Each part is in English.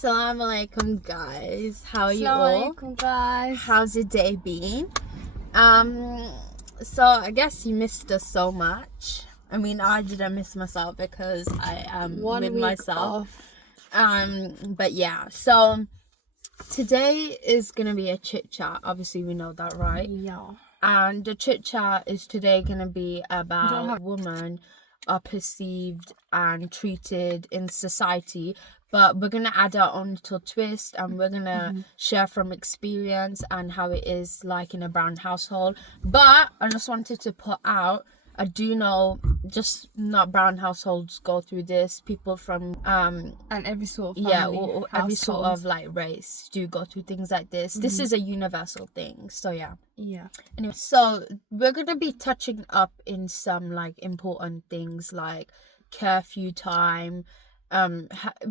Assalamu alaikum, guys. How are you all? Assalamu alaikum, guys. How's your day been? So I guess you missed us so much. I mean, I didn't miss myself because I am with myself. But yeah, so today is gonna be a chit chat. Obviously, we know that, right? Yeah. And the chit chat is today gonna be about women are perceived and treated in society, but we're gonna add our own little twist, and we're gonna share from experience and how it is like in a brown household. But I just wanted to put out, I do know just not brown households go through this. People from and every sort of family, or every sort of like race do go through things like this. This is a universal thing. So yeah. Anyway, so we're gonna be touching up in some like important things like curfew time.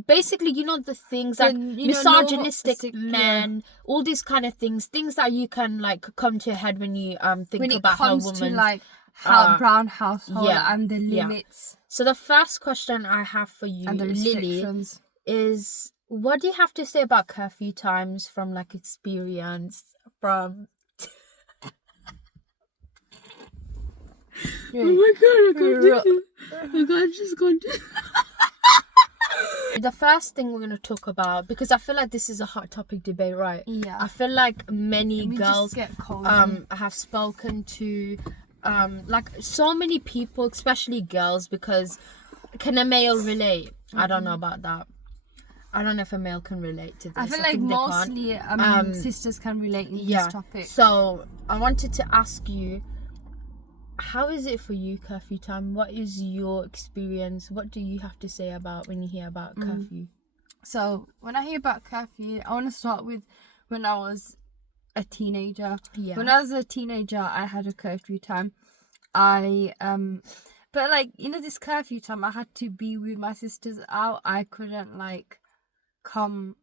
Basically, you know, the things like misogynistic men, all these kind of things that you can like come to your head when you think about how women to like how brown household and the limits. So the first question I have for you, and the Lily, is what do you have to say about curfew times from like experience from? Oh my god! I just got. The first thing we're going to talk about, because I feel like this is a hot topic debate, right? Yeah. I feel like many girls have spoken to like so many people, especially girls, because can a male relate? I don't know about that. I don't know if a male can relate to this. I feel like mostly sisters can relate in this topic. So I wanted to ask you, how is it for you, curfew time? What is your experience? What do you have to say about when you hear about curfew? So when I hear about curfew, I want to start with when I was a teenager. Yeah. When I was a teenager, I had a curfew time. But like, you know, this curfew time, I had to be with my sisters out. I couldn't like come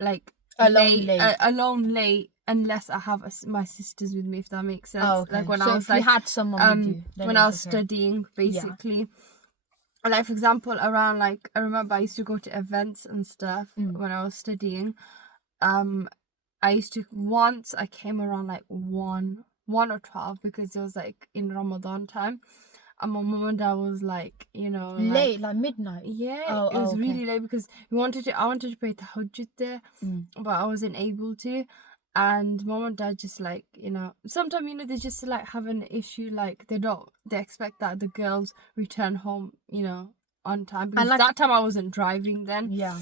like alone late unless I have my sisters with me, if that makes sense. Oh, okay. Like when so I was if you had someone with you, when I was studying, basically. Yeah. Like for example, around like I remember I used to go to events and stuff when I was studying. I used to once I came around like 1 or 12 because it was like in Ramadan time. And my mom and dad was like, you know, late, like midnight. Yeah, it was really late because I wanted to pray tahajjud there, but I wasn't able to. And mom and dad just like, you know, sometimes, you know, they just like have an issue, like they expect that the girls return home, you know, on time. Because that time I wasn't driving then. Yeah.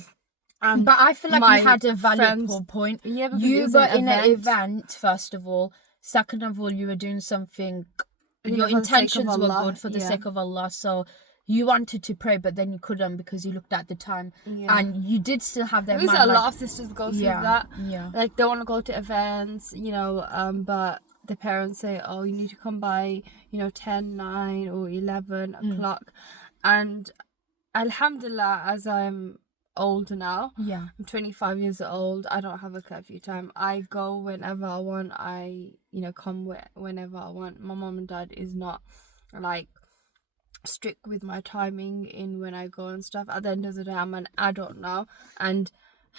But I feel like you had a valid point. Yeah, because you were in an event, first of all. Second of all, you were doing something, your intentions were good for the sake of Allah. So you wanted to pray, but then you couldn't because you looked at the time. Yeah. And you did still have that. There's a lot of sisters go through that. Yeah. Like they want to go to events, you know, but the parents say, oh, you need to come by, you know, 10, 9 or 11 o'clock. And alhamdulillah, as I'm older now, I'm 25 years old, I don't have a curfew time. I go whenever I want. I, you know, come whenever I want. My mom and dad is not like strict with my timing in when I go and stuff. At the end of the day, I'm an adult now, and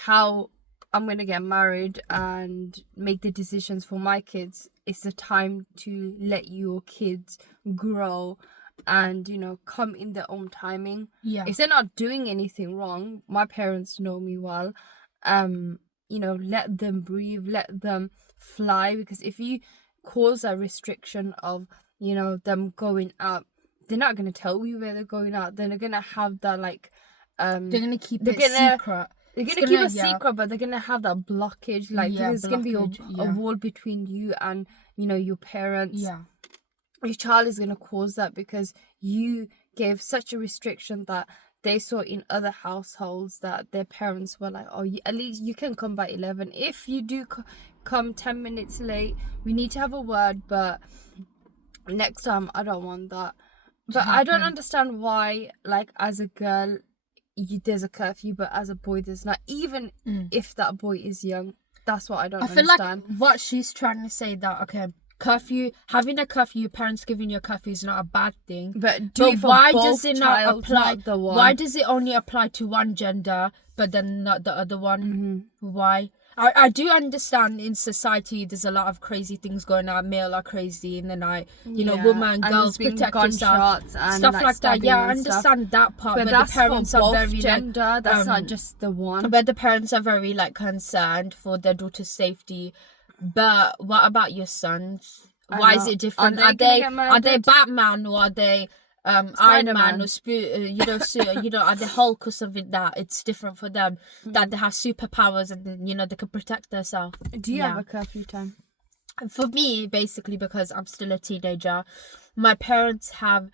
how I'm gonna get married and make the decisions for my kids, it's the time to let your kids grow and, you know, come in their own timing. If they're not doing anything wrong, my parents know me well, you know, let them breathe, let them fly. Because if you cause a restriction of, you know, them going out, they're not going to tell you where they're going out. Then they're going to have that like they're going to keep it secret. They're going to keep it secret, but they're going to have that blockage. Like there's going to be a wall between you and, you know, your parents. Your child is going to cause that because you gave such a restriction that they saw in other households that their parents were like, oh, at least you can come by 11. If you do come 10 minutes late, we need to have a word, but next time I don't want that. But I don't understand why, like, as a girl, there's a curfew, but as a boy, there's not. Even if that boy is young, that's what I don't understand. I feel like what she's trying to say that, okay, having a curfew, your parents giving you a curfew is not a bad thing. But why does it not apply? Why does it only apply to one gender, but then not the other one? Why? I do understand in society there's a lot of crazy things going on. Male are crazy in the night, women, girls protect yourself, stuff like that. Yeah, I understand that part. But the parents are very gender. That's not just the one. But the parents are very concerned for their daughter's safety. But what about your sons? Why is it different? Are they Batman, or are they Iron Man, or are they Hulk or something? That it's different for them, that they have superpowers and they can protect themselves. Do you have a curfew time? For me, basically, because I'm still a teenager, my parents have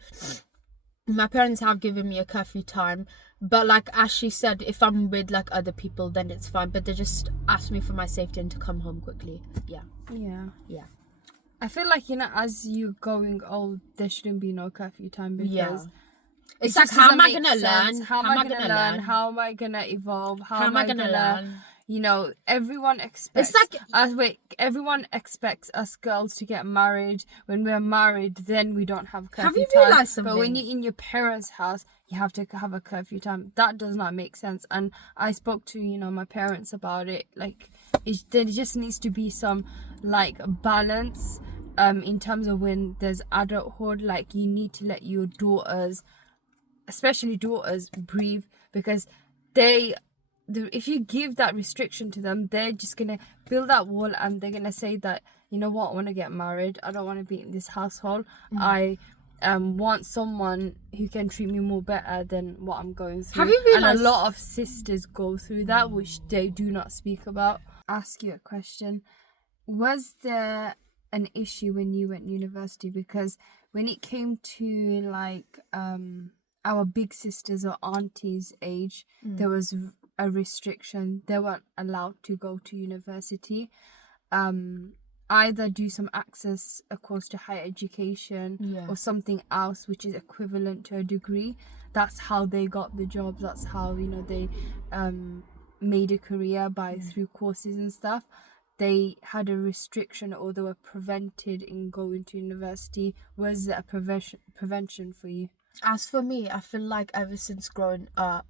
given me a curfew time. But as she said, if I'm with other people, then it's fine. But they just ask me for my safety and to come home quickly. Yeah. I feel like, as you growing old, there shouldn't be no curfew time, because it's how am I going to learn? How am I going to learn? How am I going to evolve? How am I going to learn? Everyone expects everyone expects us girls to get married. When we're married, then we don't have curfew time. Have you realised something? But when you're in your parents' house, you have to have a curfew time. That does not make sense. And I spoke to, my parents about it. There just needs to be some, balance in terms of when there's adulthood. You need to let your daughters, especially daughters, breathe, because if you give that restriction to them, they're just gonna build that wall, and they're gonna say that, I want to get married. I don't want to be in this household. I want someone who can treat me more better than what I'm going through. Have you realized? And a lot of sisters go through that, which they do not speak about. Ask you a question: was there an issue when you went university? Because when it came to our big sisters or aunties' age, there was a restriction. They weren't allowed to go to university. Either do some access, of course, to higher education, or something else which is equivalent to a degree. That's how they got the jobs. That's how they made a career through courses and stuff. They had a restriction, or they were prevented in going to university. Was there a prevention for you? As for me, I feel like ever since growing up,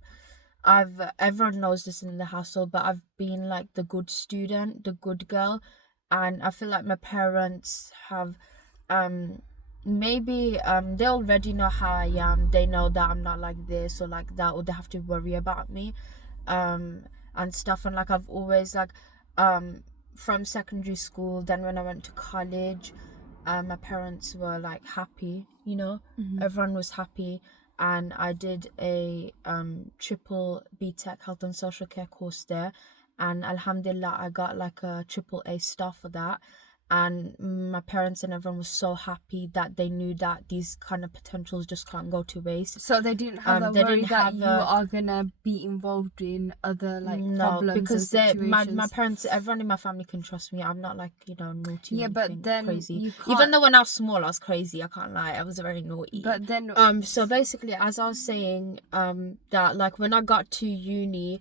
everyone knows this in the household, but I've been the good student, the good girl. And I feel like my parents have maybe they already know how I am. They know that I'm not like this or like that, or they have to worry about me and stuff. And I've always from secondary school, then when I went to college, my parents were happy, everyone was happy. And I did a triple BTEC health and social care course there, and alhamdulillah I got a triple A star for that. And my parents and everyone was so happy that they knew that these kind of potentials just can't go to waste. So they didn't have a worry that you are gonna be involved in other problems. Because my parents, everyone in my family can trust me. I'm not naughty. Yeah, but then crazy. Even though when I was small, I was crazy. I can't lie. I was very naughty. But then so basically, as I was saying, that when I got to uni.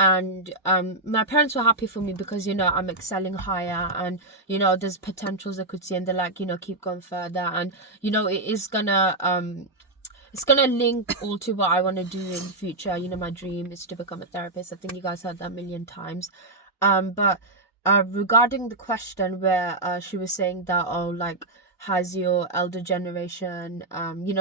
And my parents were happy for me because I'm excelling higher, and there's potentials I could see, and they're keep going further, and it is gonna it's gonna link all to what I want to do in the future. My dream is to become a therapist. I think you guys heard that a million times. But regarding the question where she was saying that has your elder generation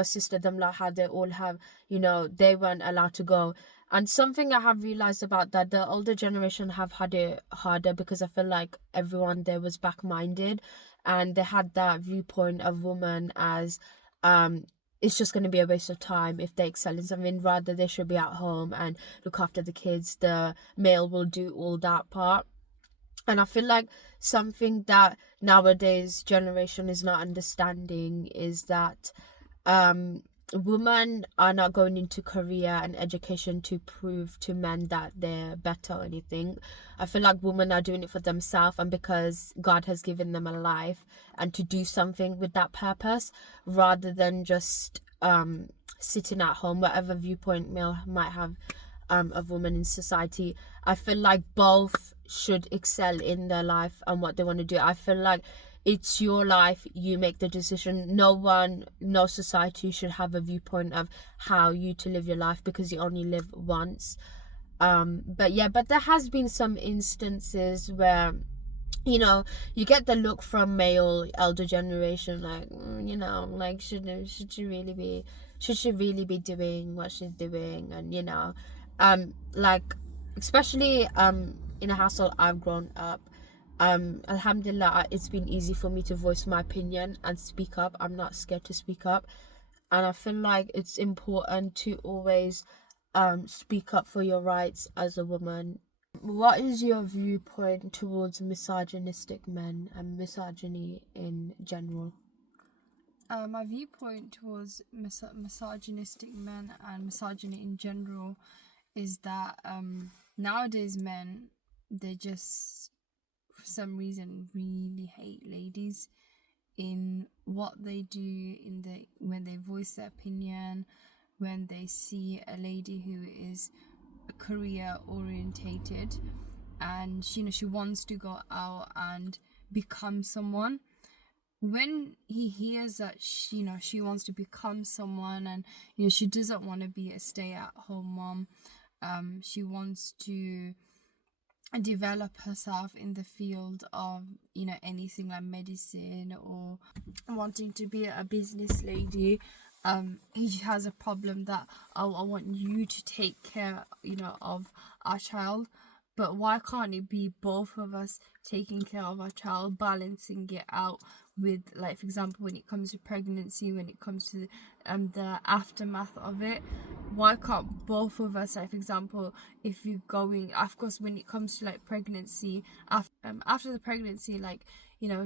sister them how they all have they weren't allowed to go. And something I have realised about that, the older generation have had it harder, because I feel like everyone there was back-minded, and they had that viewpoint of women as it's just going to be a waste of time if they excel in something. Rather, they should be at home and look after the kids. The male will do all that part. And I feel like something that nowadays generation is not understanding is that women are not going into career and education to prove to men that they're better or anything. I feel like women are doing it for themselves, and because God has given them a life, and to do something with that purpose, rather than just sitting at home. Whatever viewpoint male might have of women in society, I feel like both should excel in their life and what they want to do. I feel like it's your life, you make the decision. No society should have a viewpoint of how you to live your life, because you only live once. But there has been some instances where, you know, you get the look from male elder generation, like, you know, like, should she really be doing what she's doing? And, you know, like, especially in a household I've grown up, alhamdulillah, it's been easy for me to voice my opinion and speak up. I'm not scared to speak up, and I feel like it's important to always speak up for your rights as a woman. What is your viewpoint towards misogynistic men and misogyny in general? My viewpoint towards misogynistic men and misogyny in general is that nowadays men, they just, for some reason, really hate ladies in what they do, when they voice their opinion, when they see a lady who is career orientated and she wants to go out and become someone. When he hears that she wants to become someone, and she doesn't want to be a stay-at-home mom, she wants to develop herself in the field of anything like medicine, or wanting to be a business lady, he has a problem that, oh, I want you to take care of our child. But why can't it be both of us taking care of our child, balancing it out with, like, for example, when it comes to pregnancy, when it comes to the aftermath of it? Why can't both of us, like, for example, if you're going, of course, when it comes to like pregnancy, after the pregnancy, like,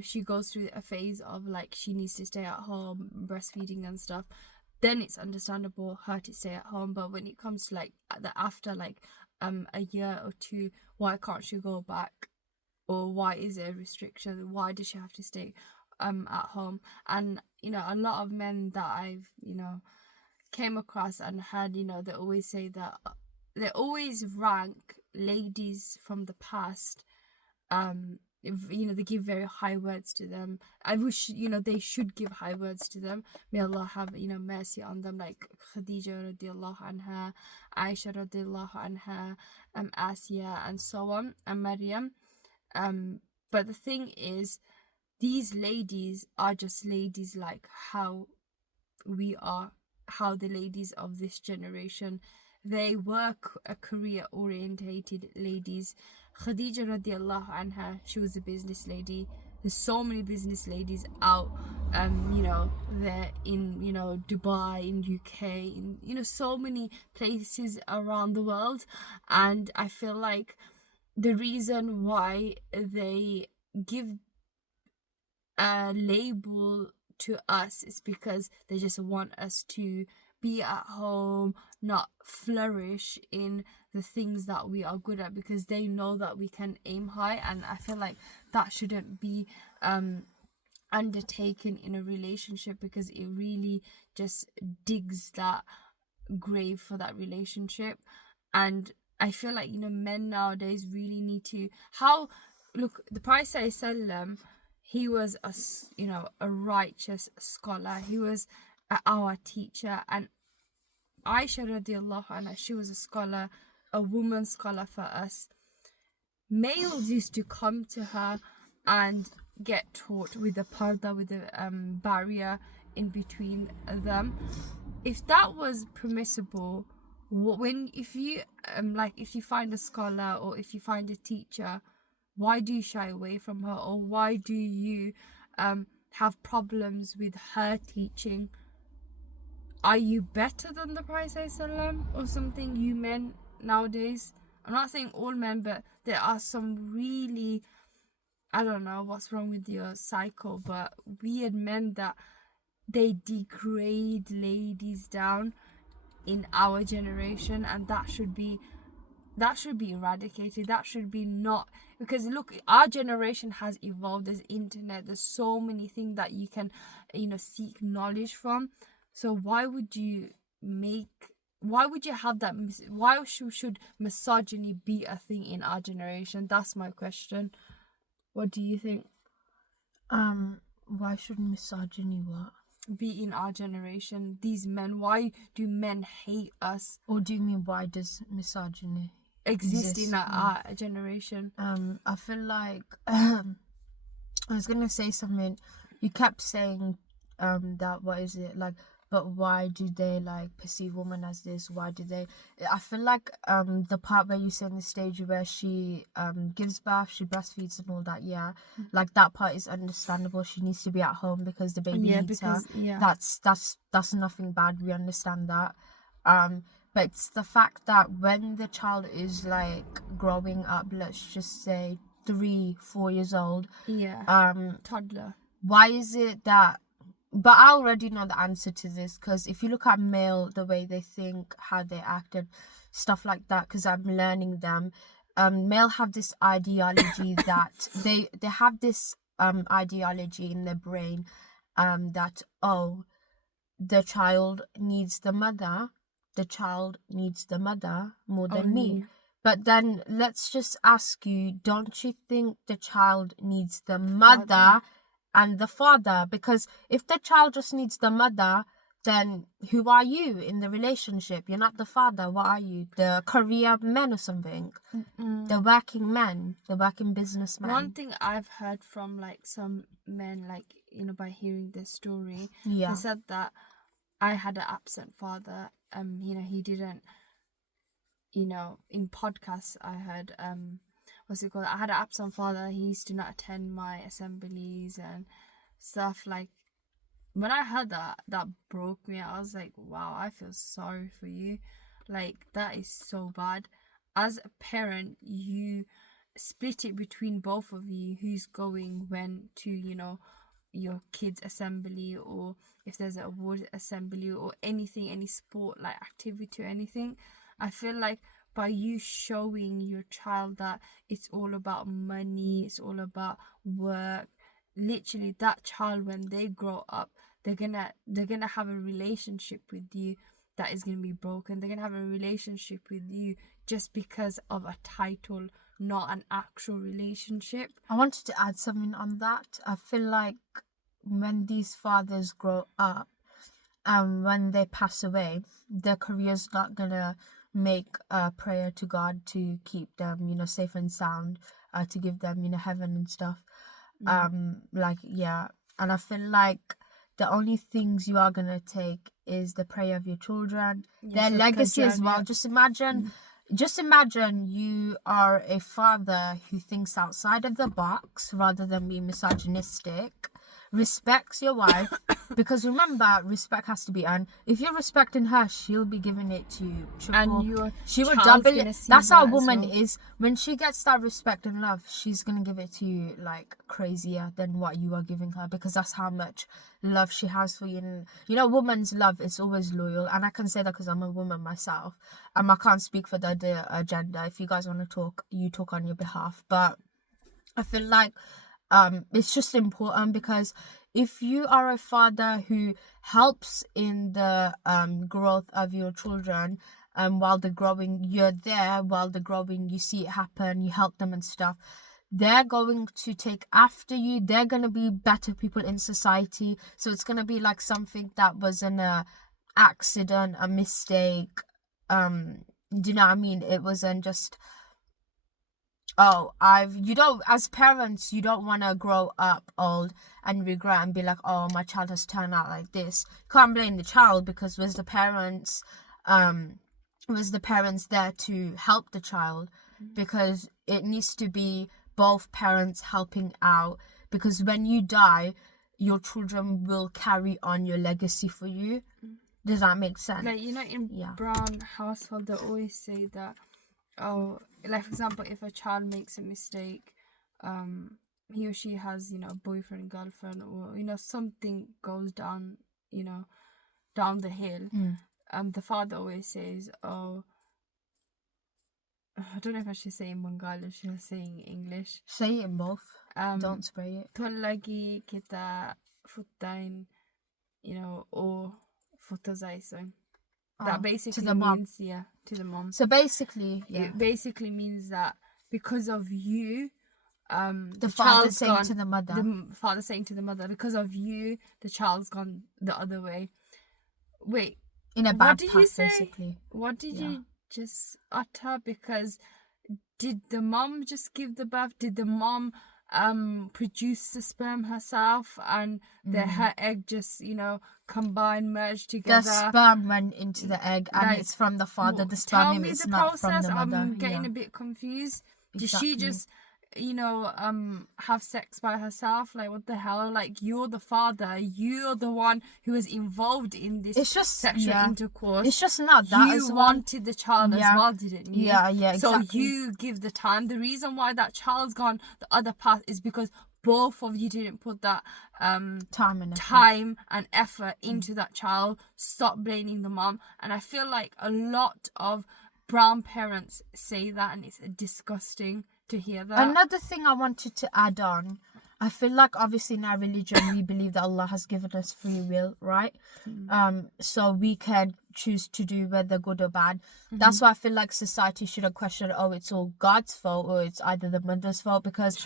she goes through a phase of like she needs to stay at home, breastfeeding and stuff, then it's understandable her to stay at home. But when it comes to like the after, like a year or two, why can't she go back? Or why is there a restriction? Why does she have to stay at home? And a lot of men that I've came across and had, they always say that they always rank ladies from the past, they give very high words to them. I wish they should give high words to them. May Allah have mercy on them, like Khadija radiallahu anha, Aisha radiallahu anha, Asiya, and so on, and Maryam. But the thing is, these ladies are just ladies like how we are, how the ladies of this generation, they were a career orientated ladies. Khadija radiallahu anha, she was a business lady. There's so many business ladies out, they're in, Dubai, in UK, in, so many places around the world. And I feel like the reason why they give a label to us is because they just want us to be at home, not flourish in the things that we are good at, because they know that we can aim high. And I feel like that shouldn't be undertaken in a relationship, because it really just digs that grave for that relationship. And I feel like men nowadays really need to, look, the Prophet ﷺ, he was a righteous scholar. He was our teacher. And Aisha radiallahu anha, she was a scholar, a woman scholar for us. Males used to come to her and get taught with the parda, with the barrier in between them. If that was permissible, if you find a scholar or if you find a teacher, why do you shy away from her? Or why do you have problems with her teaching? Are you better than the Prophet ﷺ or something, you men nowadays? I'm not saying all men, but there are some really, I don't know what's wrong with your cycle, but weird men that they degrade ladies down in our generation, and that should be eradicated. That should be not, because look, our generation has evolved. There's internet, there's so many things that you can seek knowledge from. So why would you have that? Why should misogyny be a thing in our generation? That's my question. What do you think? Why should misogyny what? Be in our generation? These men, why do men hate us? Or do you mean why does misogyny exist in our generation? I feel like I was gonna say something. You kept saying that what is it like? But why do they like perceive women as this? Why do they? I feel like the part where you say in the stage where she gives birth, she breastfeeds and all that. Yeah, like that part is understandable. She needs to be at home because the baby needs her. Yeah. That's nothing bad. We understand that. But it's the fact that when the child is like growing up, let's just say 3-4 years old, toddler. Why is it that? But I already know the answer to this, because if you look at male, the way they think, how they act and stuff like that, because I'm learning them, male have this ideology that they have this ideology in their brain that, oh, the child needs the mother more than me. But then let's just ask you, don't you think the child needs the mother and the father? Because if the child just needs the mother, then who are you in the relationship? You're not the father. What are you? The career men or something? The working men, the working businessmen. One thing I've heard from like some men, like, you know, by hearing this story, they said that I had an absent father. You know, he didn't, you know, in podcasts I heard, what's it called? I had an absent father. He used to not attend my assemblies and stuff. Like, when I heard that, that broke me. I was like, wow, I feel sorry for you. Like, that is so bad. As a parent, you split it between both of you, who's going when to, you know, your kids' assembly, or if there's an award assembly or anything, any sport like activity or anything. I feel like by you showing your child that it's all about money, it's all about work, literally that child, when they grow up, they're gonna have a relationship with you that is gonna be broken. They're gonna have a relationship with you just because of a title, not an actual relationship. I wanted to add something on that. I feel like when these fathers grow up, when they pass away, their career's not gonna make a prayer to God to keep them, you know, safe and sound, to give them, you know, heaven and stuff. And I feel like the only things you are gonna take is the prayer of your children, their legacy as well. Just imagine you are a father who thinks outside of the box rather than being misogynistic, respects your wife, because remember, respect has to be earned. If you're respecting her, she'll be giving it to you triple. And she will double it. That's how a woman is. When she gets that respect and love, she's gonna give it to you like crazier than what you are giving her, because that's how much love she has for you. And you know, woman's love is always loyal, and I can say that because I'm a woman myself. I can't speak for the agenda. If you guys want to talk, you talk on your behalf. But I feel like it's just important, because if you are a father who helps in the growth of your children, while they're growing, you're there while they're growing, you see it happen, you help them and stuff, they're going to take after you. They're going to be better people in society. So it's going to be like something that was an accident, a mistake. Do you know what I mean? It wasn't just, as parents, you don't want to grow up old and regret and be like, oh, my child has turned out like this. You can't blame the child, because was the parents there to help the child? Because it needs to be both parents helping out, because when you die, your children will carry on your legacy for you. Does that make sense? Like, you know, in brown household, they always say that, oh, like, for example, if a child makes a mistake, he or she has, you know, boyfriend, girlfriend, or, you know, something goes down, you know, down the hill, the father always says, oh, I don't know if I should say in Bengali or should I say in English. Say it in both. Don't spray it. Tolagi kita futain, you know, or futazaiso. That basically means, to the mom. So basically, it basically means that because of you, the father saying to the mother. The father saying to the mother, because of you, the child's gone the other way. Wait. In a bad path, basically. What did you just utter? Because did the mom just give the birth? Did the mom produce the sperm herself, and her egg just, combined, merged together? The sperm went into the egg, and it's from the father. The sperm is not from the mother. I'm getting a bit confused. Exactly. Did she just have sex by herself? Like, what the hell? Like, you're the father, you're the one who was involved in this sexual intercourse. It's just not that. You wanted the child as well, didn't you? Yeah, exactly. So you give the time. The reason why that child's gone the other path is because both of you didn't put that time and effort into that child. Stop blaming the mom. And I feel like a lot of brown parents say that, and it's disgusting to hear that. Another thing I wanted to add on, I feel like obviously in our religion we believe that Allah has given us free will, right? So we can choose to do whether good or bad. That's why I feel like society shouldn't question, it's all God's fault or it's either the mother's fault, because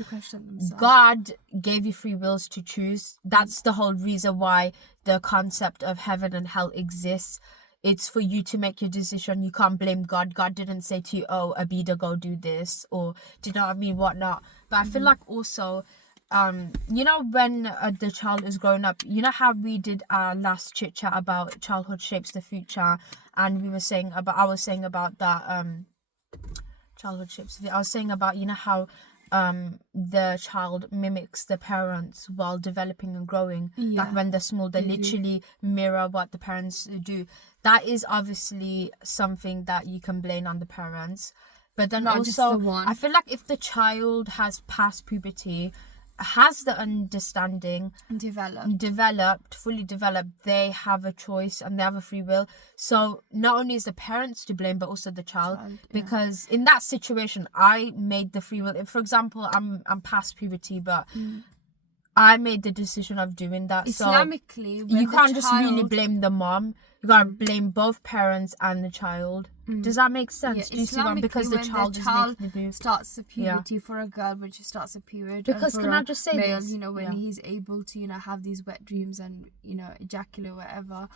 God gave you free wills to choose. That's the whole reason why the concept of heaven and hell exists. It's for you to make your decision. You can't blame God. God didn't say to you, Abida, go do this, or do you know what I mean, whatnot. But I feel like also, when the child is growing up, you know how we did our last chit chat about childhood shapes the future, and I was saying about that childhood shapes. I was saying about how the child mimics the parents while developing and growing. Like when they're small, they literally mirror what the parents do. That is obviously something that you can blame on the parents. But then also, I feel like if the child has passed puberty, has the understanding fully developed, they have a choice and they have a free will. So not only is the parents to blame, but also the child. Because in that situation, I made the free will. If, for example, I'm past puberty, but I made the decision of doing that. Islamically, so you can't just really blame the mom. You gotta blame both parents and the child. Does that make sense? Do you see one? Because the child starts the puberty for a girl, when she starts a period. Because can I just say male, this? When he's able to, have these wet dreams and ejaculate, whatever.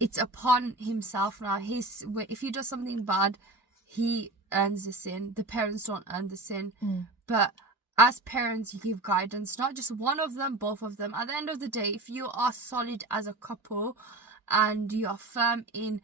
It's upon himself now. If he does something bad, he earns the sin. The parents don't earn the sin, but as parents, you give guidance, not just one of them, both of them. At the end of the day, if you are solid as a couple and you are firm in,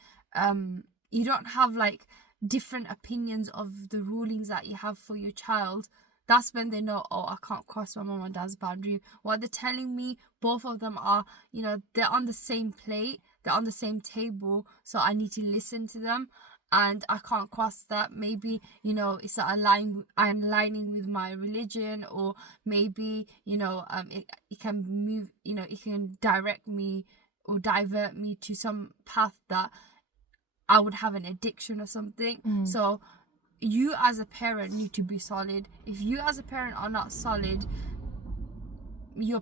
you don't have like different opinions of the rulings that you have for your child, that's when they know, I can't cross my mom and dad's boundary. What they're telling me, both of them are, they're on the same plate, they're on the same table, so I need to listen to them. And I can't cross that. Maybe, it's aligning with my religion, or maybe, it can move, it can direct me or divert me to some path that I would have an addiction or something. So you as a parent need to be solid. If you as a parent are not solid, your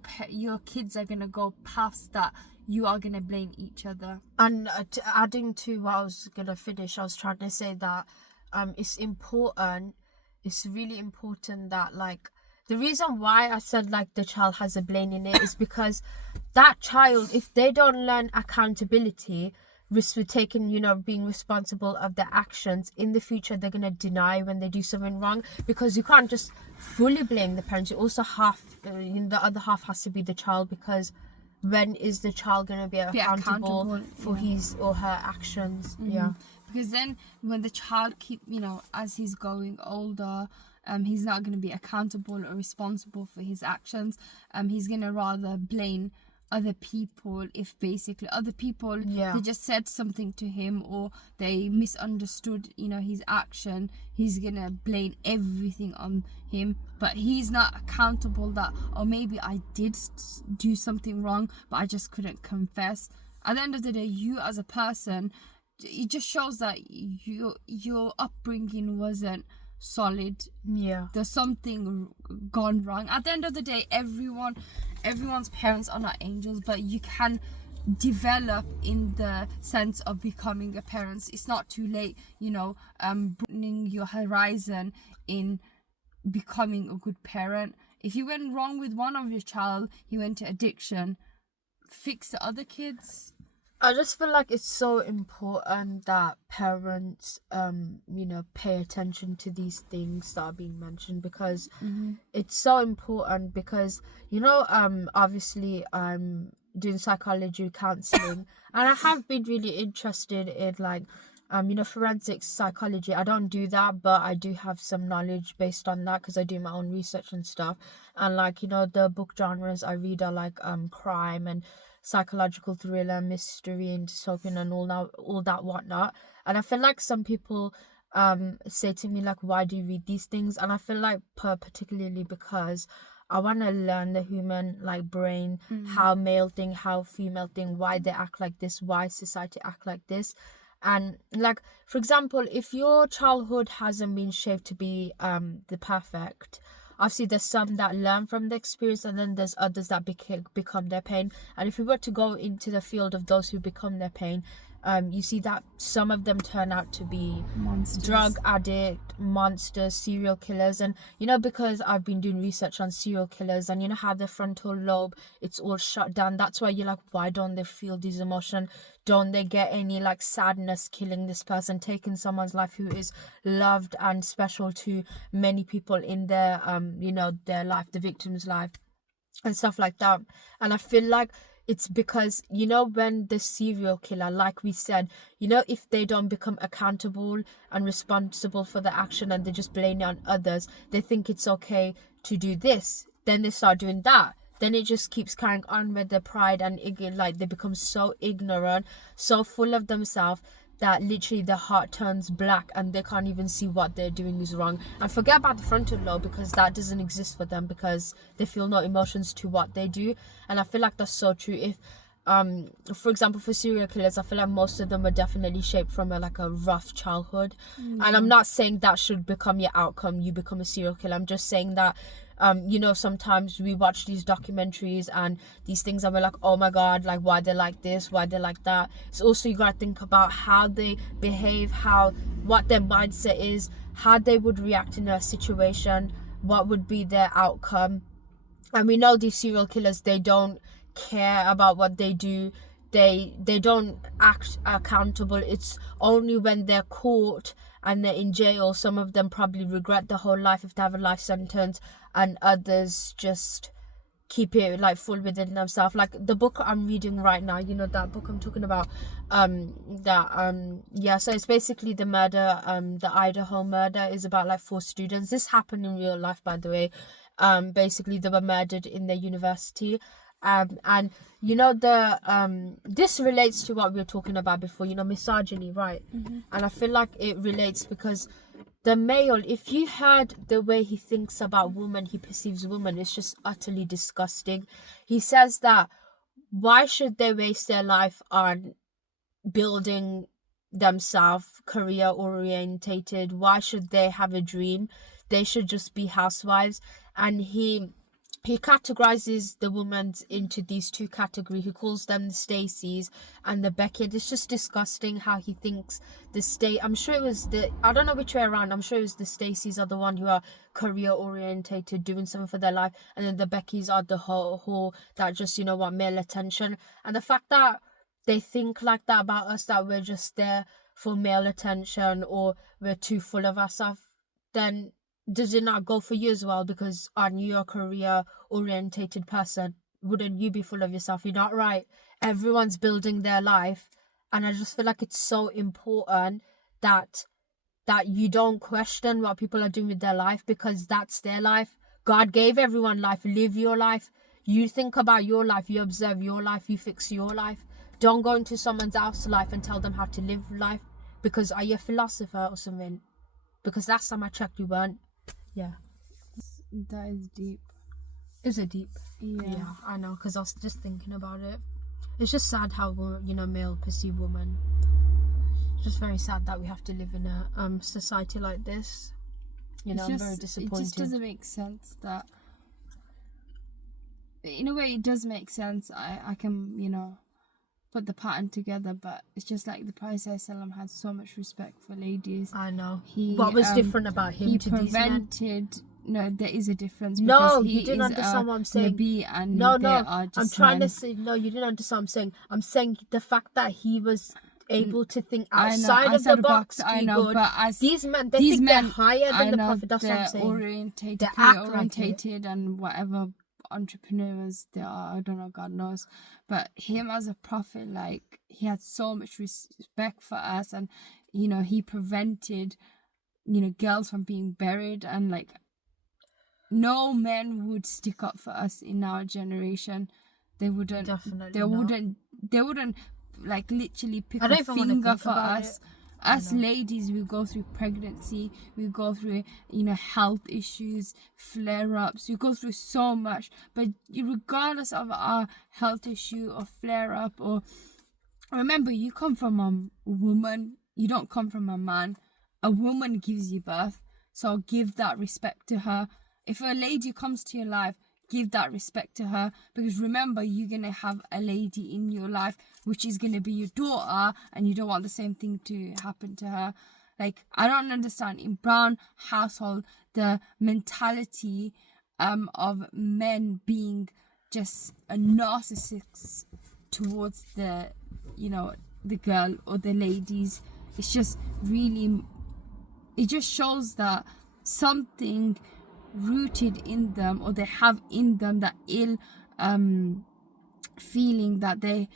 kids are going to go past that. You are going to blame each other. And adding to what I was going to finish, I was trying to say that it's really important that, like, the reason why I said, like, the child has a blame in it is because that child, if they don't learn accountability, being responsible of their actions, in the future they're going to deny when they do something wrong, because you can't just fully blame the parents. You also the other half has to be the child, because when is the child going to be accountable for his or her actions? Because then when the child as he's going older, he's not going to be accountable or responsible for his actions. He's going to rather blame other people. If basically other people they just said something to him, or they misunderstood his action, he's gonna blame everything on him. But he's not accountable that, maybe I did do something wrong, but I just couldn't confess. At the end of the day, you as a person, it just shows that your upbringing wasn't solid. There's something gone wrong. At the end of the day, everyone's parents are not angels, but you can develop in the sense of becoming a parent. It's not too late, broadening your horizon in becoming a good parent. If you went wrong with one of your child, you went to addiction, fix the other kids. I just feel like it's so important that parents, pay attention to these things that are being mentioned, because it's so important because, obviously I'm doing psychology counseling and I have been really interested in forensic psychology. I don't do that, but I do have some knowledge based on that because I do my own research and stuff. And the book genres I read are crime and psychological thriller, mystery and dystopian and all that whatnot. And I feel like some people say to me why do you read these things? And I feel like particularly because I want to learn the human brain, how male think, how female think, why they act like this, why society act like this. And for example, if your childhood hasn't been shaped to be the perfect, obviously there's some that learn from the experience, and then there's others that become their pain. And if we were to go into the field of those who become their pain, you see that some of them turn out to be monsters. Drug addict, monsters, serial killers. And because I've been doing research on serial killers, and how the frontal lobe, it's all shut down. That's why you're why don't they feel these emotions? Don't they get any sadness killing this person, taking someone's life who is loved and special to many people in their their life, the victim's life and stuff like that. And I feel like it's because, when the serial killer, like we said, if they don't become accountable and responsible for the action and they just blame it on others, they think it's okay to do this. Then they start doing that. Then it just keeps carrying on with their pride, and they become so ignorant, so full of themselves that literally their heart turns black and they can't even see what they're doing is wrong. And forget about the frontal lobe, because that doesn't exist for them, because they feel no emotions to what they do. And I feel like that's so true. If for example, for serial killers, I feel like most of them are definitely shaped from a rough childhood. And I'm not saying that should become your outcome, you become a serial killer. I'm just saying that sometimes we watch these documentaries and these things and we're like, oh my god, why they like this, why they like that. It's also, you gotta think about how they behave, what their mindset is, how they would react in a situation, what would be their outcome. And we know these serial killers, they don't care about what they do. They don't act accountable. It's only when they're caught and they're in jail, some of them probably regret the whole life if they have a life sentence, and others just keep it full within themselves. The book I'm reading right now, that book I'm talking about, so it's basically the murder, the Idaho murder is about 4 students. This happened in real life, by the way. Basically they were murdered in their university. And this relates to what we were talking about before, misogyny, right? And I feel like it relates because the male, if you heard the way he thinks about women, he perceives women, it's just utterly disgusting. He says that why should they waste their life on building themselves career orientated? Why should they have a dream? They should just be housewives. And he categorizes the women into these 2 categories. He calls them the Stacys and the Beckett. It's just disgusting how he thinks I'm sure it was I don't know which way around. I'm sure it was the Stacys are the one who are career orientated, doing something for their life, and then the Beckys are the whole that just want male attention. And the fact that they think like that about us, that we're just there for male attention or we're too full of ourselves, then does it not go for you as well? Because aren't you a career orientated person? Wouldn't you be full of yourself? You're not, right? Everyone's building their life, and I just feel like it's so important that you don't question what people are doing with their life, because that's their life. God gave everyone life. Live your life. You think about your life, you observe your life, you fix your life. Don't go into someone else's life and tell them how to live life, because are you a philosopher or something? Because last time I checked, you weren't. Yeah. That is deep. Is it deep? Yeah, I know, because I was just thinking about it. It's just sad how male perceive women. It's just very sad that we have to live in a society like this. I'm very disappointed. It just doesn't make sense that. In a way, it does make sense. I can put the pattern together, but it's just the Prophet ﷺ had so much respect for ladies. I know. What was different about him to these men? He prevented no, there is a difference. No, you didn't understand what I'm saying. And no, I'm trying to say, no, you didn't understand what I'm saying. I'm saying the fact that he was able to think outside of the box. I know, good. but as these men, they're higher than the Prophet. That's what I'm saying. They're orientated and whatever entrepreneurs they are, I don't know, God knows. But him as a prophet, like, he had so much respect for us, and you know, he prevented, you know, girls from being buried, and like, no men would stick up for us in our generation. They wouldn't. Definitely they wouldn't like literally pick a finger for us. Us ladies, we go through pregnancy, we go through, you know, health issues, flare-ups, we go through so much. But regardless of our health issue or flare-up, or remember, you come from a woman, you don't come from a man. A woman gives you birth, so give that respect to her. If a lady comes to your life, give that respect to her, because remember, you're gonna have a lady in your life which is gonna be your daughter, and you don't want the same thing to happen to her. Like, I don't understand, in brown household, the mentality of men being just a narcissist towards the, you know, the girl or the ladies. It's just really, it just shows that something rooted in them, or they have in them, that ill feeling that they,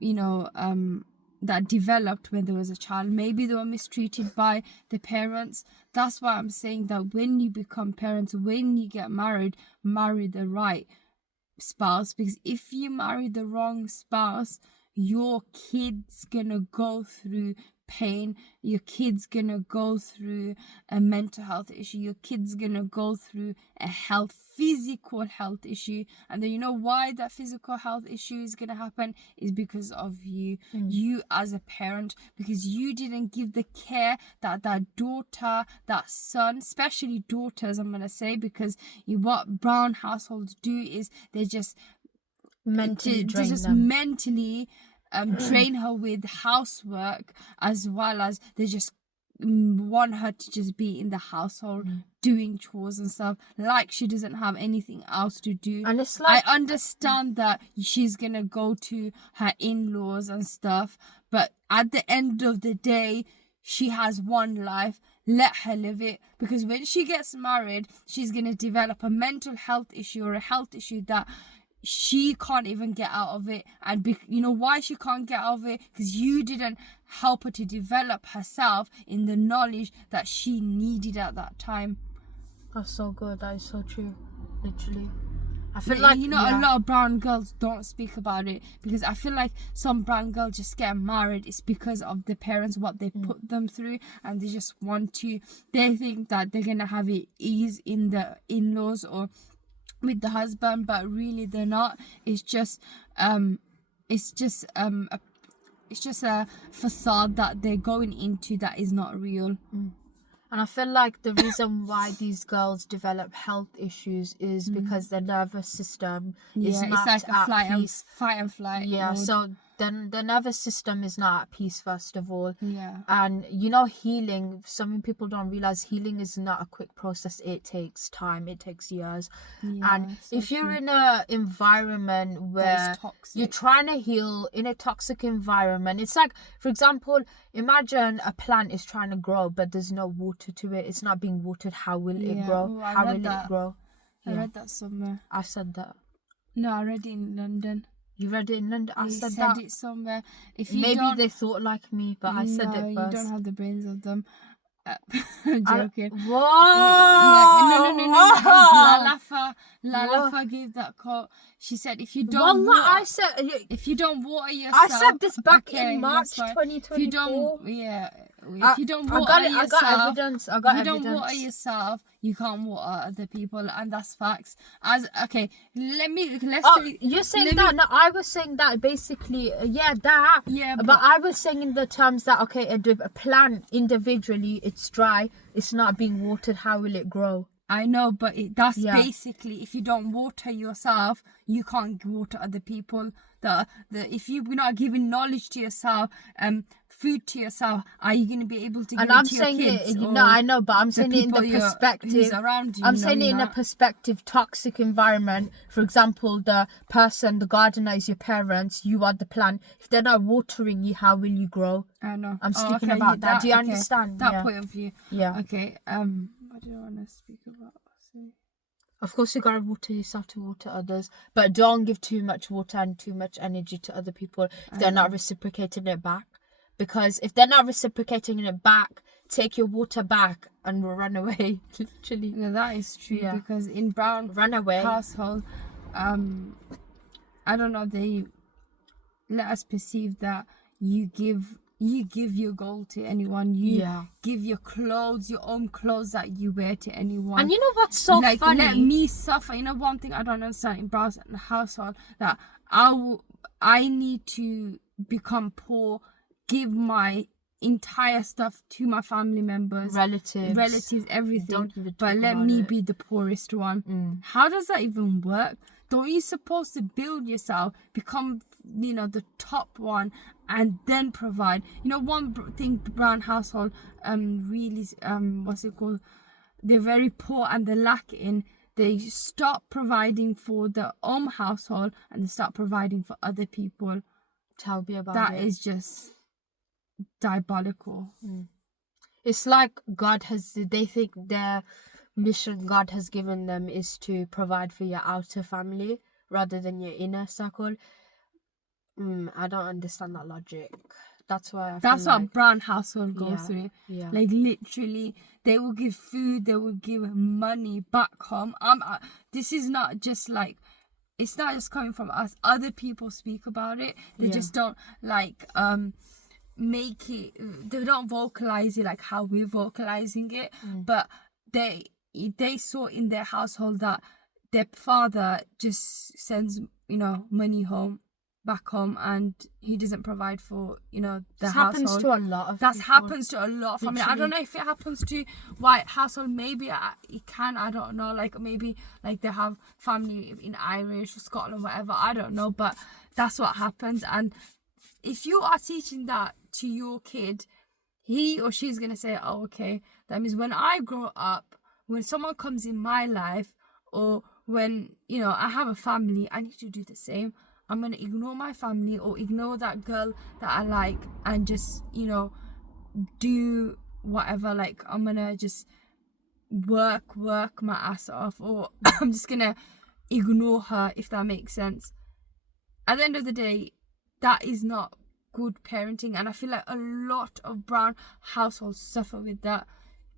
you know, that developed when there was a child. Maybe they were mistreated by the parents. That's why I'm saying that when you become parents, when you get married, marry the right spouse, because if you marry the wrong spouse, your kid's gonna go through pain, your kid's gonna go through a mental health issue, your kid's gonna go through a physical health issue. And then, you know why that physical health issue is gonna happen is because of you, you as a parent, because you didn't give the care that daughter, that son, especially daughters, I'm gonna say, because what brown households do is they just mentally train her with housework, as well as they just want her to just be in the household doing chores and stuff, like she doesn't have anything else to do. And it's like, I understand that she's gonna go to her in-laws and stuff, but at the end of the day, she has one life. Let her live it, because when she gets married, she's gonna develop a mental health issue or a health issue that she can't even get out of it. And you know why she can't get out of it? Because you didn't help her to develop herself in the knowledge that she needed at that time. That's so good. That is so true. Literally. I feel like, you know, a lot of brown girls don't speak about it, because I feel like some brown girls just get married. It's because of the parents, what they put them through, and they just they think that they're gonna have it ease in the in-laws or with the husband, but really they're not. It's just a facade that they're going into that is not real. And I feel like the reason why these girls develop health issues is because their nervous system is not it's like at peace. Fight and flight. Yeah, mode. So then the nervous system is not at peace, first of all. Yeah. And you know, healing, some people don't realize healing is not a quick process. It takes time, it takes years. Yeah, and if you're in an environment where you're trying to heal in a toxic environment, it's like, for example, imagine a plant is trying to grow, but there's no water to it. It's not being watered. How will it grow? How will it grow? I read that somewhere. I said that. No, I read it in London. You read it in London? I said that. It somewhere. Maybe they thought like me, but I said it first. You don't have the brains of them. I'm joking. Whoa! No. Lalafa gave that quote. She said, if you don't if you don't water yourself... I said this back in March 2024. If you don't water yourself... I got evidence. If you don't water yourself, you can't water other people, and that's facts. Let's say... You're saying that? No, I was saying that basically, that. Yeah, but I was saying in the terms that, okay, a plant individually, it's dry, it's not being watered, how will it grow? I know, but that's basically, if you don't water yourself, you can't water other people. If you're not giving knowledge to yourself, food to yourself, are you going to be able to give it to your kids? No, I know, but I'm saying it in the perspective. Who's around you, I'm saying it in a perspective, toxic environment. For example, the gardener is your parents, you are the plant. If they're not watering you, how will you grow? I know. I'm speaking about that. Do you understand? That point of view. Yeah. Okay. What do I want to speak about? Of course, you gotta water yourself to water others, but don't give too much water and too much energy to other people if they're not reciprocating it back. Because if they're not reciprocating it back, take your water back and we'll run away. Literally. No, that is true. Yeah. Because in brown household, I don't know, they let us perceive that you give your gold to anyone. You give your clothes, your own clothes that you wear to anyone. And you know what's so funny? Let me suffer. You know, one thing I don't understand in brown household, that I need to become poor, give my entire stuff to my family members, relatives, everything, but let me be the poorest one. How does that even work? Don't you supposed to build yourself, become, the top one, and then provide? One thing brown household really what's it called? They're very poor and they lack in. They stop providing for their own household and they start providing for other people. Tell me about that. That is just diabolical. It's like they think their mission God has given them is to provide for your outer family rather than your inner circle. I don't understand that logic. That's why that's what brown household goes through. Yeah. Like literally, they will give food, they will give money back home. This is not just like, it's not just coming from us. Other people speak about it. They just don't make it. They don't vocalize it like how we're vocalizing it. But they saw in their household that their father just sends money back home, and he doesn't provide for the household. Happens to a lot of that people. Happens to a lot of family. I don't know if it happens to white household. Maybe it can. I don't know. Like maybe like they have family in Irish or Scotland, whatever. I don't know, but that's what happens. And if you are teaching that to your kid, he or she's gonna say, "Oh, okay. That means when I grow up, when someone comes in my life, or when I have a family, I need to do the same. I'm going to ignore my family or ignore that girl that I like and just, do whatever. Like, I'm going to just work my ass off, or I'm just going to ignore her, if that makes sense." At the end of the day, that is not good parenting. And I feel like a lot of brown households suffer with that.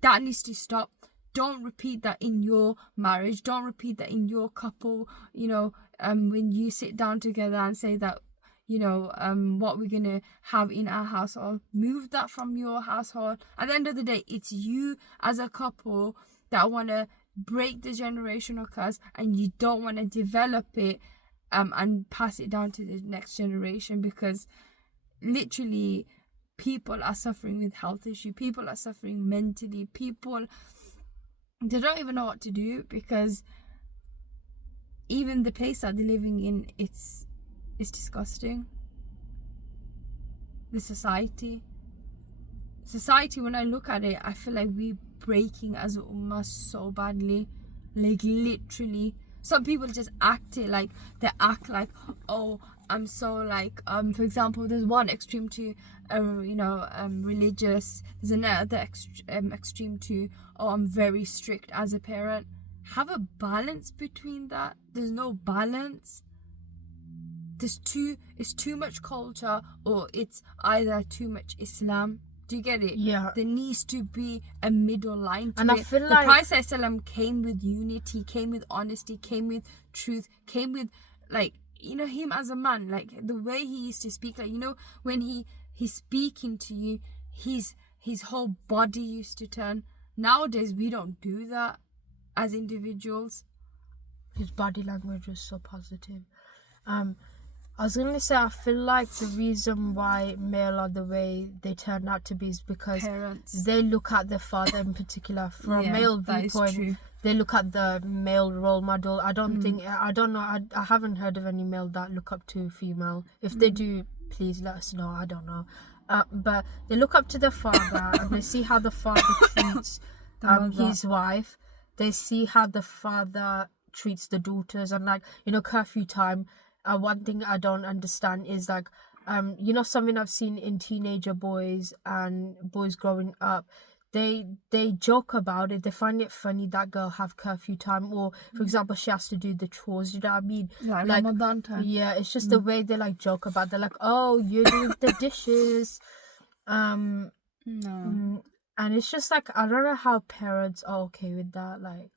That needs to stop. Don't repeat that in your marriage. Don't repeat that in your couple. When you sit down together and say that, what we're gonna have in our household, move that from your household. At the end of the day, it's you as a couple that wanna break the generational curse, and you don't wanna develop it, and pass it down to the next generation, because literally people are suffering with health issues. People are suffering mentally. They don't even know what to do, because even the place that they're living in, it's disgusting. The society, when I look at it, I feel like we're breaking as a ummah so badly. Like literally, some people just act like, oh, I'm so like, for example, there's one extreme to religious. There's another extreme to, oh, I'm very strict as a parent. Have a balance between that. There's no balance. It's too much culture, or it's either too much Islam. Do you get it? Yeah. There needs to be a middle line to and it. I feel the like Prophet ﷺ came with unity, came with honesty, came with truth, came with him as a man, like the way he used to speak, like when he's speaking to you, his whole body used to turn. Nowadays we don't do that as individuals. His body language was so positive. I was gonna say, I feel like the reason why male are the way they turned out to be is because Parents. they look at their father in particular from a male viewpoint. They look at the male role model. I don't know. I haven't heard of any male that look up to female. If they do, please let us know. I don't know. But they look up to their father and they see how the father treats his wife. They see how the father treats the daughters, and like, you know, curfew time. One thing I don't understand is like, you know, something I've seen in teenager boys and boys growing up, they joke about it. They find it funny that girl have curfew time, or for example, she has to do the chores. You know what I mean? Like Ramadan time. Yeah, it's just the way they like joke about. They're like, oh, you're doing the dishes. No. And it's just like, I don't know how parents are okay with that. Like,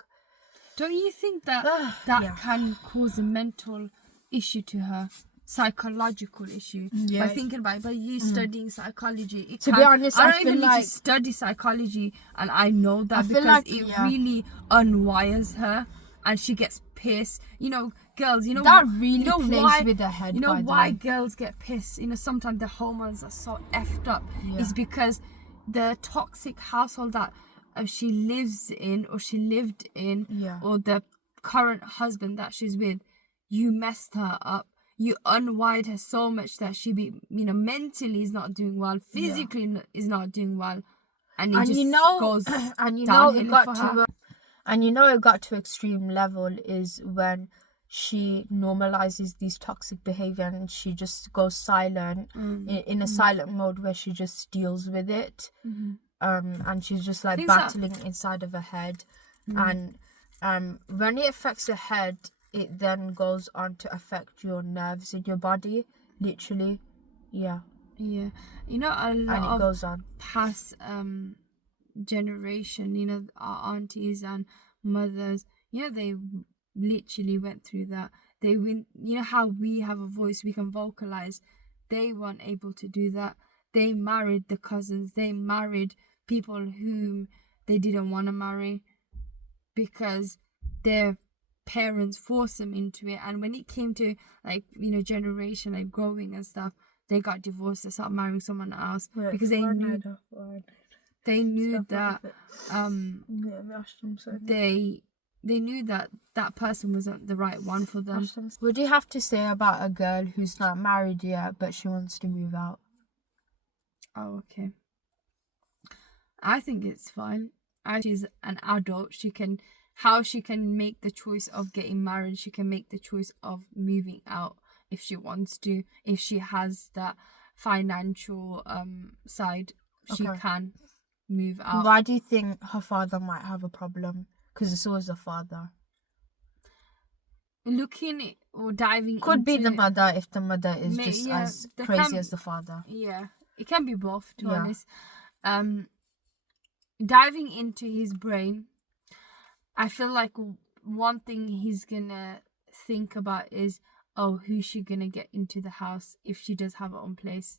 don't you think that can cause a mental issue to her, psychological issue? By thinking about it, by you studying psychology, to be honest, I don't even need to study psychology, and I know that because it really unwires her, and she gets pissed. You know, girls, you know that really plays with her head. You know why girls get pissed? You know, sometimes the hormones are so effed up. It's because the toxic household that she lives in, or she lived in, or the current husband that she's with, you messed her up. You unwired her so much that she mentally is not doing well, physically is not doing well, and it goes downhill for her. And you know it got to extreme level is when she normalizes these toxic behavior and she just goes silent in a silent mode where she just deals with it, and she's just like battling inside of her head, and when it affects her head, it then goes on to affect your nerves in your body, literally. You know, a lot of goes on. Past generation, you know, our aunties and mothers, you know, they literally went through that. They went, you know how we have a voice, we can vocalize. They weren't able to do that. They married the cousins. They married people whom they didn't want to marry because their parents forced them into it. And when it came to, like, you know, generation, like growing and stuff, they got divorced. They started marrying someone else because they knew that they knew that that person wasn't the right one for them. What do you have to say about a girl who's not married yet but she wants to move out? Oh, okay. I think it's fine. She's an adult. She can make the choice of getting married. She can make the choice of moving out if she wants to. If she has that financial side, she can move out. Why do you think her father might have a problem? Because it's always the father. Looking or diving could be the mother if the mother is just as crazy as the father. Yeah, it can be both, to be honest. Diving into his brain, I feel like one thing he's gonna think about is, oh, who's she gonna get into the house if she does have her own place?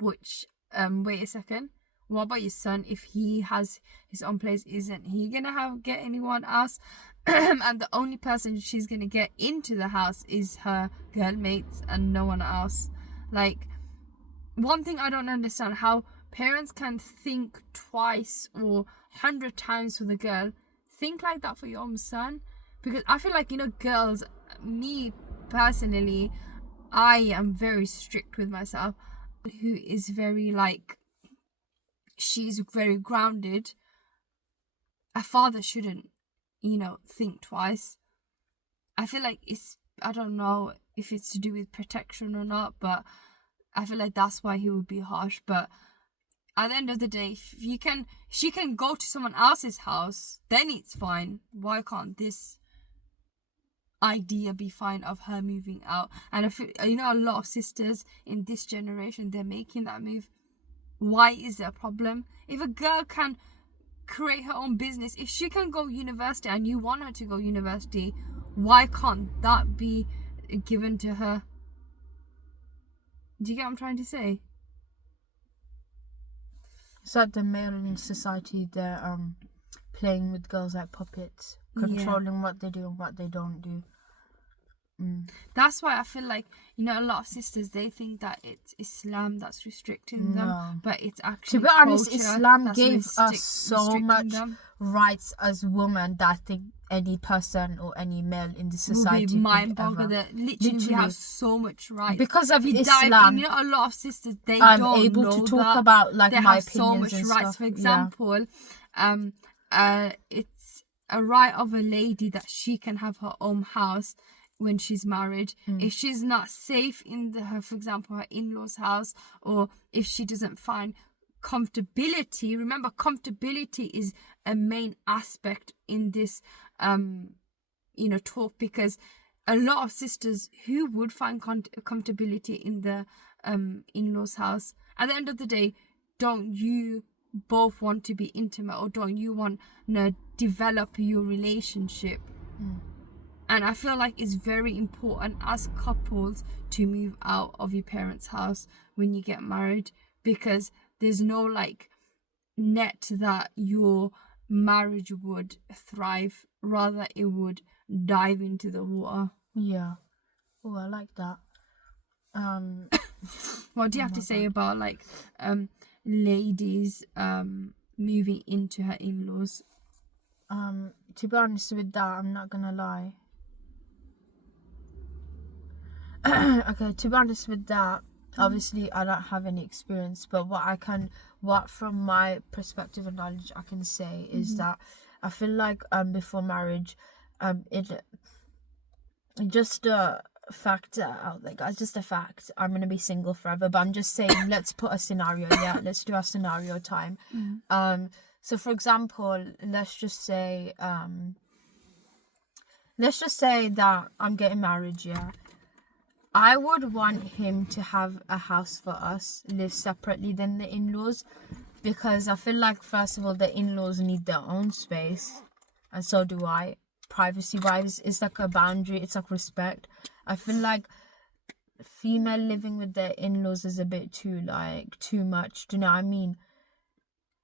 Which, wait a second. What about your son? If he has his own place, isn't he gonna get anyone else? And the only person she's gonna get into the house is her girl mates and no one else. Like, one thing I don't understand, how parents can think twice or 100 times for the girl. Think like that for your own son, because I feel like, you know, girls, me personally, I am very strict with myself, who is very like, she's very grounded. A father shouldn't, you know, think twice. I feel like I don't know if it's to do with protection or not, but I feel like that's why he would be harsh. But at the end of the day, if she can go to someone else's house, then it's fine. Why can't this idea be fine of her moving out? And if you know, a lot of sisters in this generation, they're making that move. Why is there a problem? If a girl can create her own business, if she can go university and you want her to go university, why can't that be given to her? Do you get what I'm trying to say? It's like the male in society, they're playing with girls like puppets, controlling what they do and what they don't do. That's why I feel like, you know, a lot of sisters, they think that it's Islam that's restricting them, but it's actually, to be honest, culture Islam that's gave us so restricting much them. rights as women that I think any person or any male in the society would be mind-boggled. Literally, we have so much rights because of if Islam. You know, a lot of sisters, they I'm don't able know to talk that. about like they my have so opinions much and rights. stuff. For example, it's a right of a lady that she can have her own house when she's married. If she's not safe in her, for example, her in-laws' house, or if she doesn't find comfortability. Remember, comfortability is a main aspect in this you know, talk, because a lot of sisters who would find comfortability in the in-laws' house, at the end of the day, don't you both want to be intimate, or don't you want to develop your relationship? And I feel like it's very important as couples to move out of your parents' house when you get married, because there's no like net that your marriage would thrive, rather it would dive into the water. Yeah. Oh, I like that. What do you have to say about like ladies moving into her in-laws? To be honest with that, I'm not gonna lie. Okay, to be honest with that, obviously I don't have any experience, but what from my perspective and knowledge I can say is that I feel like before marriage, it just a factor out there, guys. Just a fact. I'm gonna be single forever, but I'm just saying, let's put a scenario. Yeah, let's do our scenario time. So for example, let's just say that I'm getting married. Yeah, I would want him to have a house for us, live separately than the in-laws, because I feel like, first of all, the in-laws need their own space, and so do I. Privacy-wise, it's like a boundary, it's like respect. I feel like female living with their in-laws is a bit too much. Do you know what I mean?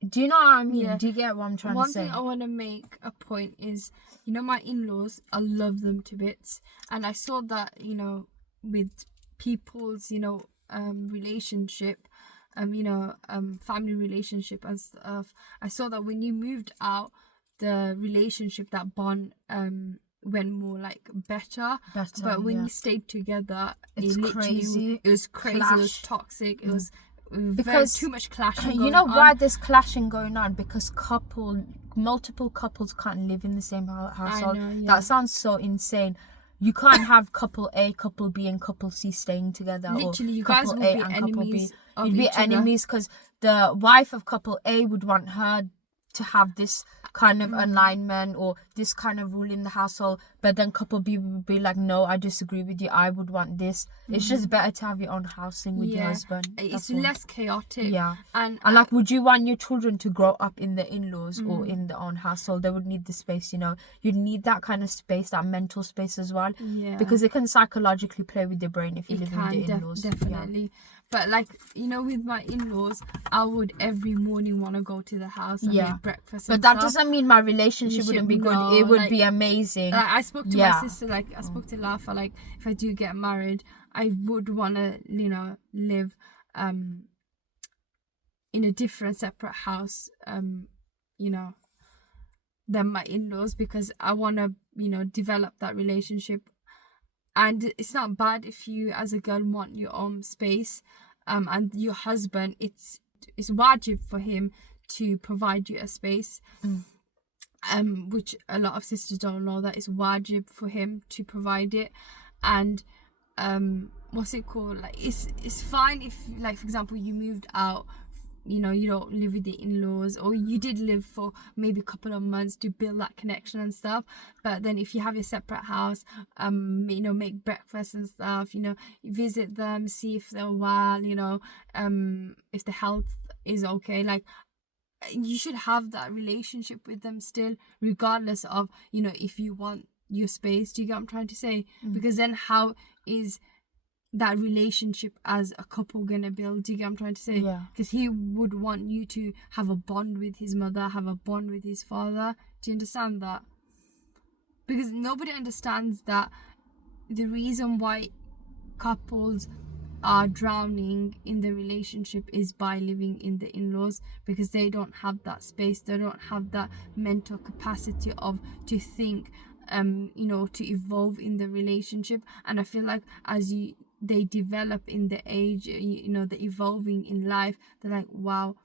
Yeah. Do you get what I'm trying to say? One thing I want to make a point is, you know, my in-laws, I love them to bits, and I saw that, you know, with people's, you know, relationship, family relationship and stuff. I saw that when you moved out, the relationship, that bond went more like better. But when you stayed together, it's crazy. It was crazy. Clash. It was toxic. It was because too much clashing. You know why there's clashing going on? Because multiple couples can't live in the same household. I know, yeah. That sounds so insane. You can't have couple A, couple B, and couple C staying together. Literally, or you guys couple will A be and enemies. You'd be enemies because the wife of couple A would want her to have this kind of alignment or this kind of rule in the household, but then couple B would be like, no, I disagree with you, I would want this. It's just better to have your own housing with your husband. It's less chaotic. And like, would you want your children to grow up in the in-laws or in their own household? They would need the space, you know. You'd need that kind of space, that mental space as well, because it can psychologically play with your brain if you live in the in-laws. Definitely. But like, you know, with my in-laws, I would every morning want to go to the house and make breakfast. But that doesn't mean my relationship wouldn't be good. It would be amazing. Like, I spoke to my sister, like I spoke to Lafa, like if I do get married, I would want to, you know, live in a different separate house, you know, than my in-laws, because I want to, you know, develop that relationship. And it's not bad if you as a girl want your own space, and your husband, it's wajib for him to provide you a space, which a lot of sisters don't know, that it's wajib for him to provide it. And what's it called, like it's fine if, like, for example, you moved out, you know, you don't live with the in-laws, or you did live for maybe a couple of months to build that connection and stuff. But then if you have your separate house, you know, make breakfast and stuff, you know, visit them, see if they're well, you know, if the health is okay. Like, you should have that relationship with them still, regardless of, you know, if you want your space. Do you get what I'm trying to say? Because then how is that relationship as a couple gonna build? Do you get what I'm trying to say? Because he would want you to have a bond with his mother, have a bond with his father. Do you understand that? Because nobody understands that the reason why couples are drowning in the relationship is by living in the in-laws, because they don't have that space, they don't have that mental capacity of to think, to evolve in the relationship. And I feel like as they develop in the age, the evolving in life, they're like, wow,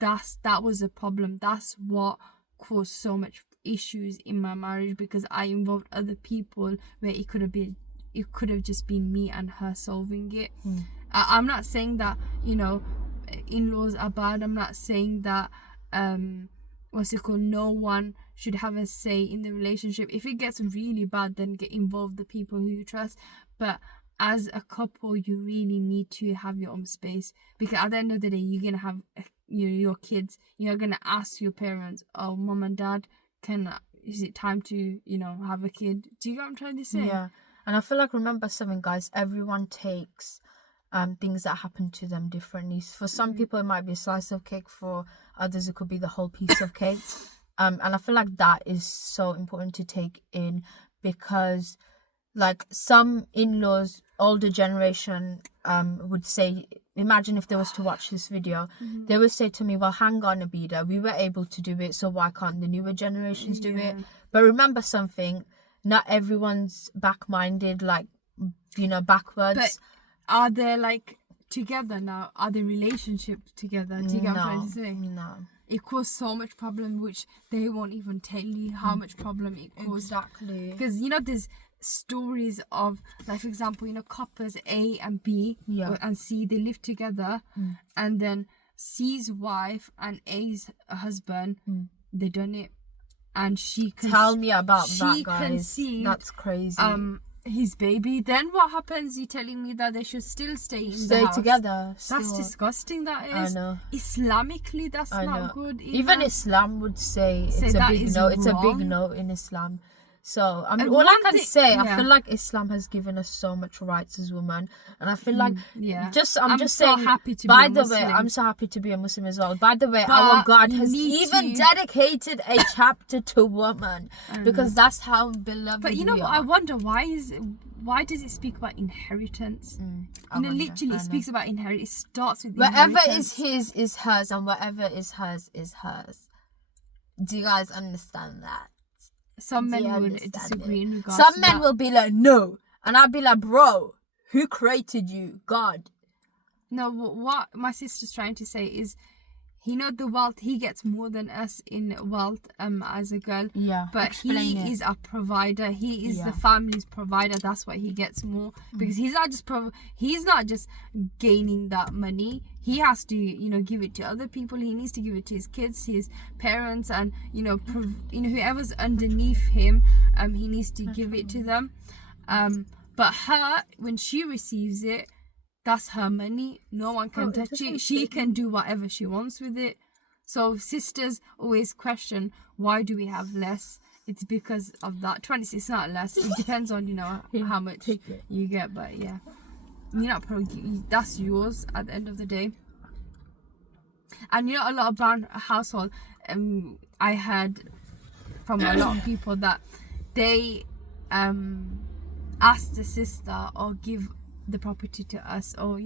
that was a problem, that's what caused so much issues in my marriage, because I involved other people where it could have just been me and her solving it. I'm not saying that in-laws are bad. I'm not saying that no one should have a say in the relationship. If it gets really bad, then get involved the people who you trust. But as a couple, you really need to have your own space, because at the end of the day, you're gonna have your kids. You're gonna ask your parents, oh, mom and dad, is it time to have a kid? Do you get what I'm trying to say? Yeah. And I feel like, remember something, guys, everyone takes things that happen to them differently. For some people, it might be a slice of cake. For others, it could be the whole piece of cake. And I feel like that is so important to take in, because like some in-laws, older generation, would say, imagine if they was to watch this video, they would say to me, well, hang on, Abida, we were able to do it, so why can't the newer generations do it? But remember something, not everyone's back-minded, backwards. But are they together now? Are they relationship together? Do you get what I'm trying to say? No. It caused so much problem, which they won't even tell you how much problem it caused. Exactly. Because there's stories of, like, for example, couples A and B and C, they live together, and then C's wife and A's husband, they done it. And she can tell me about that, guys. Conceived, that's crazy. His baby. Then what happens? You telling me that they should still stay the house together? That's disgusting. That is. I know. Islamically, that's not good. Even Islam would say it's a big no. It's a big no in Islam. So I feel like Islam has given us so much rights as women, and I feel like I'm just so saying. Happy to by be the a Muslim. way, I'm so happy to be a Muslim as well. By the way, our God has even dedicated a chapter to women, because that's how beloved. But we are. I wonder why does it speak about inheritance? It speaks about inheritance. It starts with whatever is his is hers, and whatever is hers is hers. Do you guys understand that? Some men would disagree in regards Some to men that. will be like, no. And I'll be like, bro, who created you? God. No, what my sister's trying to say is, the wealth, he gets more than us in wealth as a girl. Yeah. But he is a provider. He is the family's provider. That's why he gets more. Because he's not just gaining that money. He has to, give it to other people. He needs to give it to his kids, his parents, and whoever's underneath him. He needs to give it to them. But her, when she receives it, that's her money. No one can touch it. She can do whatever she wants with it. So sisters always question, why do we have less? It's because of that. 26 is not less. It depends on how much you get. But yeah, you're not that's yours at the end of the day. And a lot of brown household, I heard from a lot of people that they ask the sister or give the property to us, or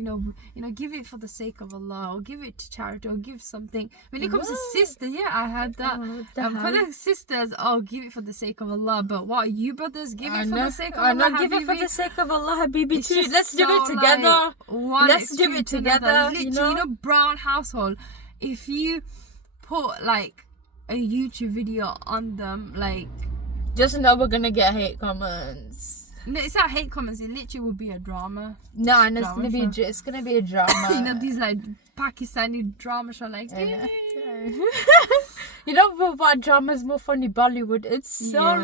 give it for the sake of Allah, or give it to charity, or give something. When it comes to sisters, I heard that for the sisters, give it for the sake of Allah. But what, you brothers, give it for the sake of Allah? Give it for the sake of Allah, Habibi. Too. Let's do it together. Let's do it together. Literally, brown household. If you put a YouTube video on them, just know we're gonna get hate comments. No, it's not hate comments. It literally will be a drama. No, and it's gonna be a drama. These Pakistani drama show what drama is more funny? Bollywood. It's so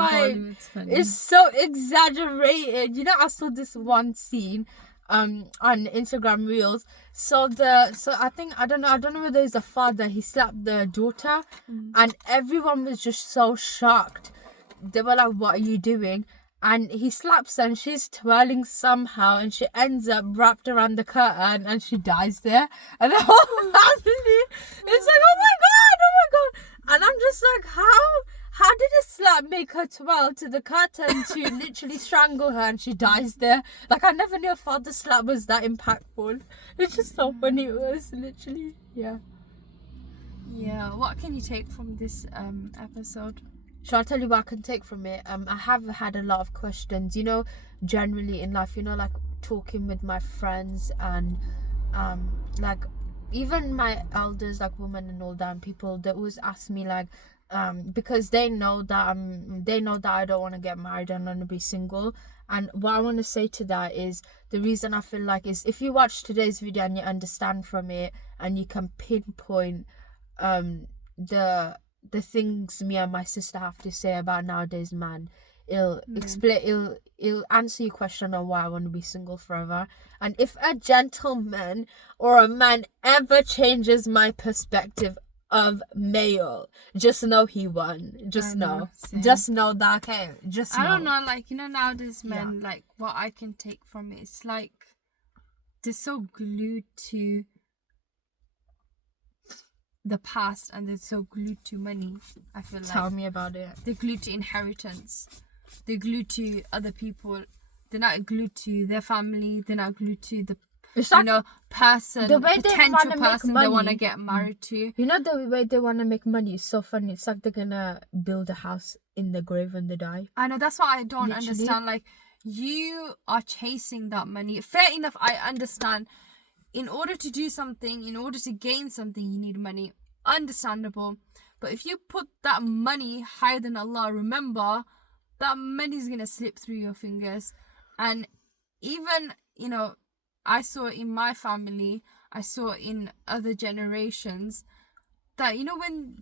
it's so exaggerated. I saw this one scene on Instagram Reels. So I don't know whether it's the father. He slapped the daughter, and everyone was just so shocked. They were like, "What are you doing?" And he slaps her, and she's twirling somehow, and she ends up wrapped around the curtain, and she dies there. And the whole family is like, oh my god. And I'm just like, how did a slap make her twirl to the curtain to literally strangle her and she dies there? Like, I never knew a father slap was that impactful. It's just so funny. It was literally, yeah. Yeah, what can you take from this episode? Shall I tell you what I can take from it? I have had a lot of questions, you know, generally in life, you know, like talking with my friends and like even my elders, like women and all that, and people, they always ask me like, because they know that I don't want to get married and I want to be single. And what I want to say to that is, the reason I feel like is, if you watch today's video and you understand from it and you can pinpoint the things me and my sister have to say about nowadays man, it'll answer your question on why I want to be single forever. And if a gentleman or a man ever changes my perspective of male, just know he won. Just know that, okay? Just know. I don't know, like, you know, nowadays men, like, what I can take from it, it's like they're so glued to the past and they're so glued to money. I feel like, tell me about it. They're glued to inheritance, they're glued to other people, they're not glued to their family, they're not glued to the person, the potential person they want to get married to. You know, the way they want to make money is so funny. It's like they're gonna build a house in the grave when they die. I know, that's what I don't understand. Like, you are chasing that money. Fair enough, I understand. In order to do something, in order to gain something, you need money. Understandable. But if you put that money higher than Allah, remember that money is gonna slip through your fingers. And even, you know, I saw in my family, I saw in other generations that, you know, when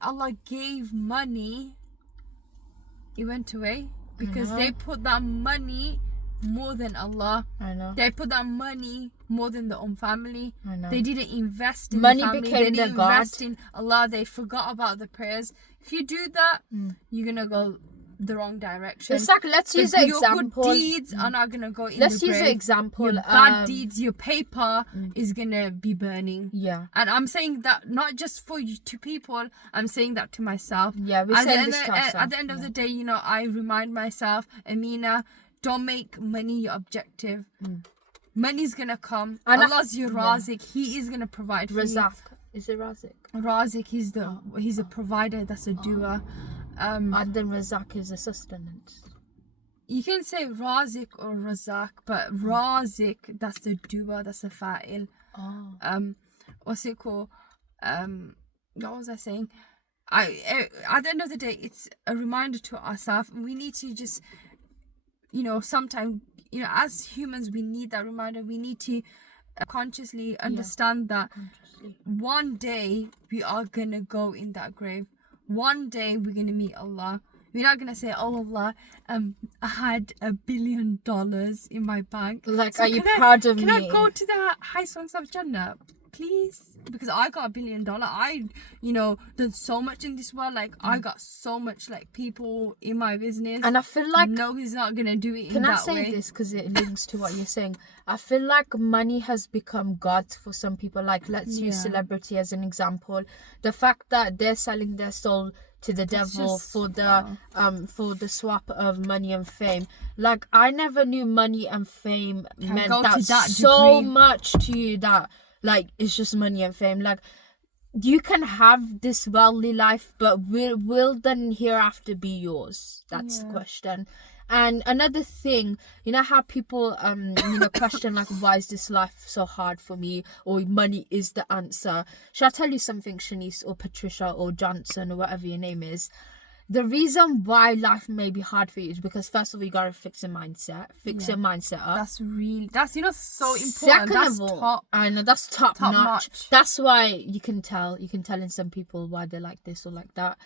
Allah gave money, it went away because they put that money more than Allah. I know. They put that money more than their own family. I know. They didn't invest in money the family. became They didn't their invest God. in Allah. They forgot about the prayers. If you do that, you're gonna go the wrong direction. It's like, let's use an example. Your good deeds are not gonna go in let's the grave. use an example. Your bad deeds, your paper is gonna be burning. Yeah. And I'm saying that not just for you, to people, I'm saying that to myself. Yeah, we're saying this to ourselves. At the end of the day, you know, I remind myself, Amina, don't make money your objective. Money's gonna come. And Allah's your Razik. He is gonna provide for Razak. Is it Razik? Razik, he's a provider, that's a doer. And then Razak is a sustenance. You can say Razik or Razak, but Razik, that's the doer, that's a fa'il. What's it called? What was I saying? At the end of the day, it's a reminder to ourselves. We need to just, you know, sometimes, you know, as humans, we need that reminder. We need to consciously understand that one day we are gonna go in that grave. One day we're gonna meet Allah. We're not gonna say, "Oh Allah, I had $1 billion in my bank." Like, so are you proud of me? Can I go to the highest ones of Jannah, please? Because I got $1 billion. I, you know, done so much in this world. Like, I got so much, like, people in my business. And I feel like, no, he's not gonna do it in that way. Can I say this because it links to what you're saying? I feel like money has become God for some people. Like, let's use celebrity as an example. The fact that they're selling their soul to the devil for the swap of money and fame. Like, I never knew money and fame meant that so much to you, that like it's just money and fame. Like, you can have this worldly life, but will then hereafter be yours? That's the question. And another thing, you know how people you know, question like, why is this life so hard for me, or money is the answer? Shall I tell you something, Shanice or Patricia or Johnson or whatever your name is? The reason why life may be hard for you is because, first of all, you gotta fix your mindset. Your mindset up. That's you know, so important. Second of all, I know that's top notch. That's why you can tell in some people why they're like this or like that.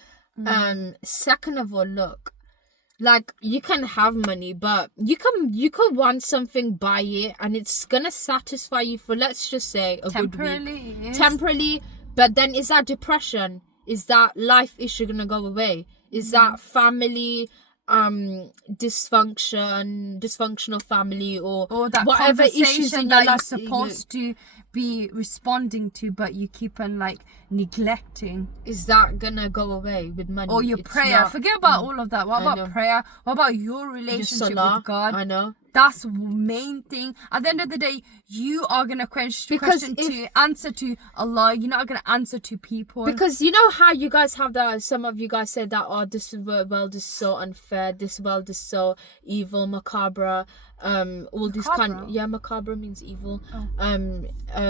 Second of all, look, like, you can have money, but you could want something, buy it, and it's gonna satisfy you for, let's just say, a good week. Temporarily, but then is that depression? Is that life issue gonna go away? Is that family dysfunctional family or that whatever issues in that your you're life supposed to be responding to, but you keep on like neglecting. Is that gonna go away with money? Or your prayer? Forget about all of that. What about prayer? What about your relationship with God? I know. That's the main thing. At the end of the day, you are gonna answer to Allah. You're not gonna answer to people. Because you know how you guys have that. Some of you guys said that, oh, this world is so unfair. This world is so evil, macabre. All this macabre means evil.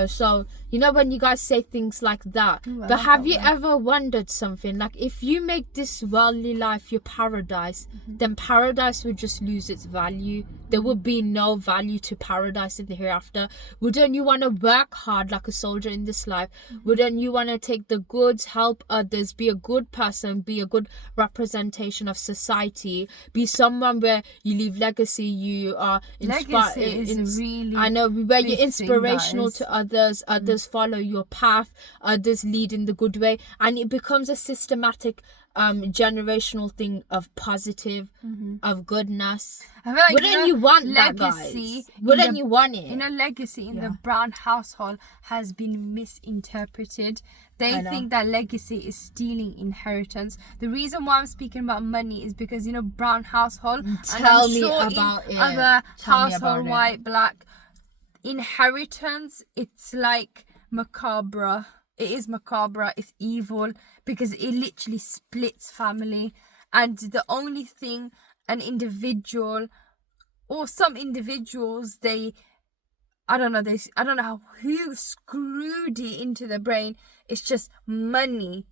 So you know when you guys say things like that. But have you ever wondered something? Like, if you make this worldly life your paradise, then paradise would just lose its value. There would be no value to paradise in the hereafter. Wouldn't you want to work hard like a soldier in this life? Wouldn't you want to take the goods, help others, be a good person, be a good representation of society, be someone where you leave legacy, you are where you're inspirational to others, others follow your path, others lead in the good way, and it becomes a systematic generational thing of positive, of goodness. Like, wouldn't you want legacy, that, guys? Wouldn't you want it? Legacy in the Brown household has been misinterpreted. They think that legacy is stealing inheritance. The reason why I'm speaking about money is because, Brown household, Tell me about it. Other household, white, black, inheritance, it's like macabre. It is macabre, it's evil, because it literally splits family. And the only thing an individual, or some individuals, I don't know who screwed it into the brain. It's just money.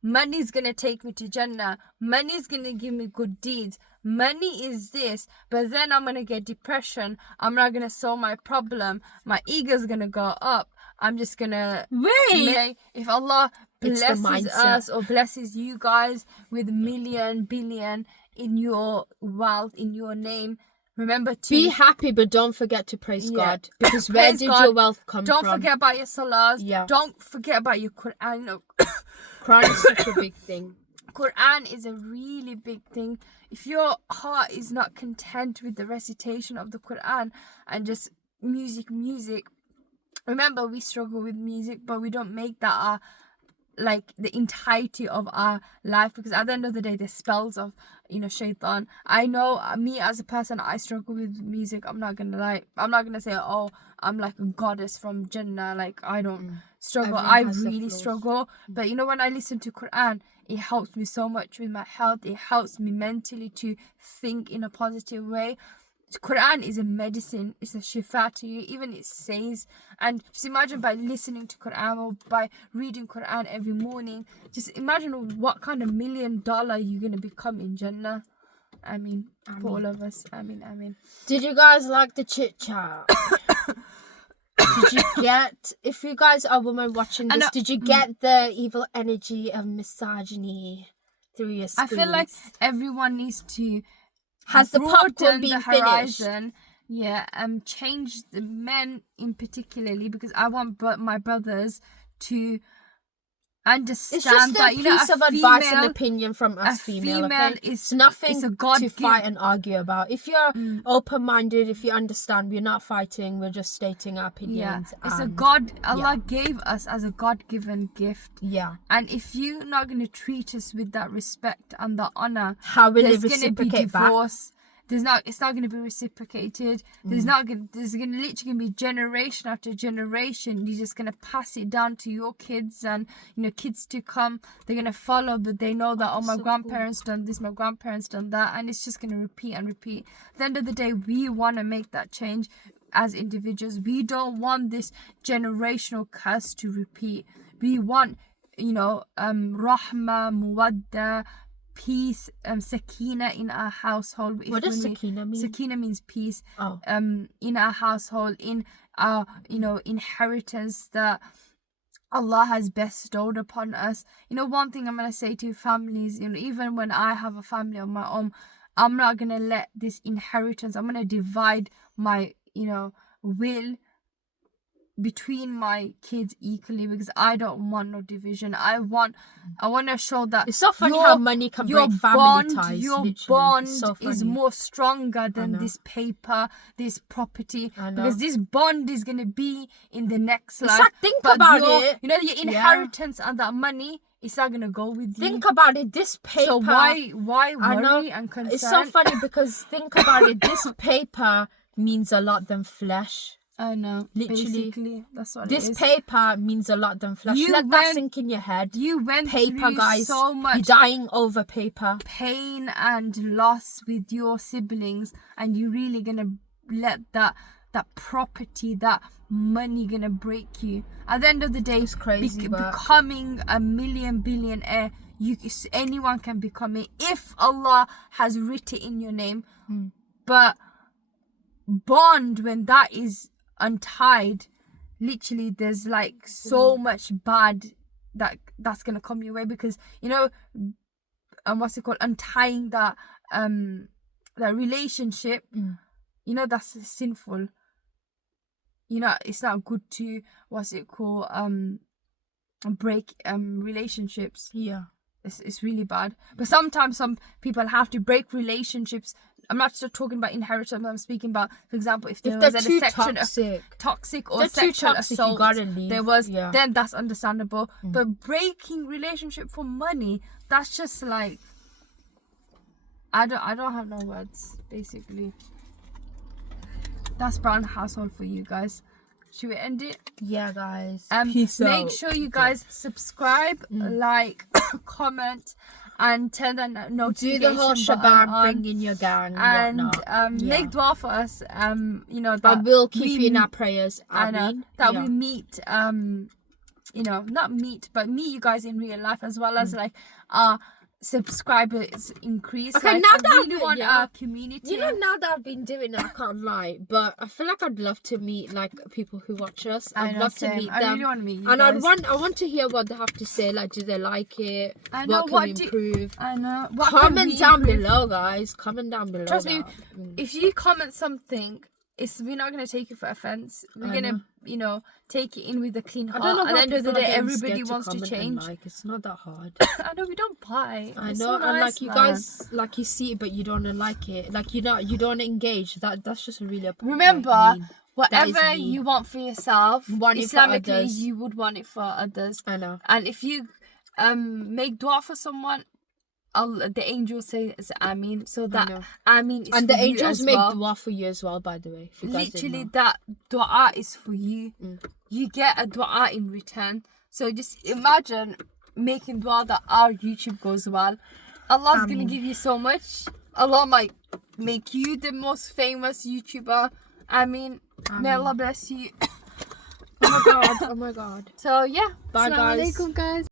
Money's gonna take me to Jannah. Money's gonna give me good deeds. Money is this, but then I'm gonna get depression. I'm not gonna solve my problem. My ego's gonna go up. I'm just gonna wait. If Allah blesses us or blesses you guys with million, billion in your wealth, in your name, remember to be happy, but don't forget to praise God. Because where did your wealth come from? Don't forget about your salahs. Don't forget about your Quran. Quran is such a big thing. Quran is a really big thing. If your heart is not content with the recitation of the Quran and just music, remember, we struggle with music, but we don't make that our the entirety of our life, because at the end of the day, the spells of shaitan. I know me as a person, I struggle with music. I'm not gonna say, oh, I'm like a goddess from Jannah. Like, I don't struggle. I really struggle. But when I listen to Quran, it helps me so much with my health. It helps me mentally to think in a positive way. Quran is a medicine. It's a shifa to you. Even it says, and just imagine by listening to Quran or by reading Quran every morning, just imagine what kind of $1 million you're going to become in Jannah. I mean, for all of us. I mean. Did you guys like the chit chat? Did you get, if you guys are women watching this, did you get the evil energy of misogyny through your screens? I feel like everyone needs to has the popcorn been finished? Change the men in particularly, because I want my brothers to understand. It's just that, a piece of advice and opinion from us female. Okay? It's nothing to fight and argue about. If you're open-minded, if you understand, we're not fighting. We're just stating our opinions. It's Allah gave us as a God-given gift. Yeah. And if you're not going to treat us with that respect and that honor, how will it reciprocate back? It's not going to be reciprocated. There's literally be generation after generation. You're just going to pass it down to your kids, and kids to come. They're going to follow, but they know that my grandparents done this, my grandparents done that, and it's just going to repeat and repeat. At the end of the day, we want to make that change as individuals. We don't want this generational curse to repeat. We want rahma, muwadda, peace, sakina in our household. What does sakina mean? Sakina means peace. In our household, in our inheritance that Allah has bestowed upon us. One thing I'm gonna say to families, even when I have a family of my own, I'm not gonna let this inheritance. I'm gonna divide my will between my kids equally, because I don't want no division. I want to show that it's so funny how money can break family ties. Your bond is more stronger than this paper, this property, because this bond is gonna be in the next life. Like, think about it. You know, your inheritance and that money, it's not gonna go with you. Think about it. This paper. So why worry and concern? It's so funny because think about it. This paper means a lot than flesh. I know. Literally, basically, that's what this it is. paper means a lot than flesh. Let that sink in your head. You went paper, through guys. So much You're dying over paper. Pain and loss with your siblings, and you really gonna let that property, that money gonna break you. At the end of the day, it's crazy. Becoming a billionaire, anyone can become it if Allah has written in your name. But bond, when that is untied, literally there's like so much bad that's gonna come your way, because you know, what's it called, untying that relationship, you know, that's sinful. You know, it's not good to break relationships. Yeah, it's really bad. But sometimes some people have to break relationships. I'm not just talking about inheritance. I'm speaking about, for example, if there was a sexual toxic or sexual assault, then that's understandable. But breaking relationship for money, that's just like, I don't have no words. Basically, that's brown household for you guys. Should we end it? Yeah, guys. Peace out. Make sure you guys subscribe, like, comment, and turn that notification do the whole shebang, bring in your gang and make dua for us. You know, that we'll keep you in our prayers. We meet you know, not meet, but meet you guys in real life, as well as like our subscribers increase. Okay, like, now that I really want our community. You know, now that I've been doing it, I can't lie, but I feel like I'd love to meet like people who watch us. I'd love to meet them. I really want to meet you and guys. I want to hear what they have to say. Like, do they like it? I know, what can we improve? I know. Comment down below, guys. Comment down below. Trust me, if you comment something, we're not going to take it for offense. We're going to, you know, take it in with a clean heart. At the end of the day, everybody wants to change. Like, it's not that hard. I know, we don't buy. I know, so and nice, like you guys, like you see it, but you don't like it. Like you don't engage. That's just really. Remember, whatever you want for yourself, Islamically, you would want it for others. I know. And if you make dua for someone, the angels say Ameen, so that Ameen is and for the angels make dua for you as well, by the way. Literally, that dua is for you. You get a dua in return. So just imagine making dua that our YouTube goes well. Allah's gonna give you so much. Allah might make you the most famous YouTuber. Ameen. May Allah bless you. Oh my god. So yeah, bye guys. Assalamu alaikum, guys.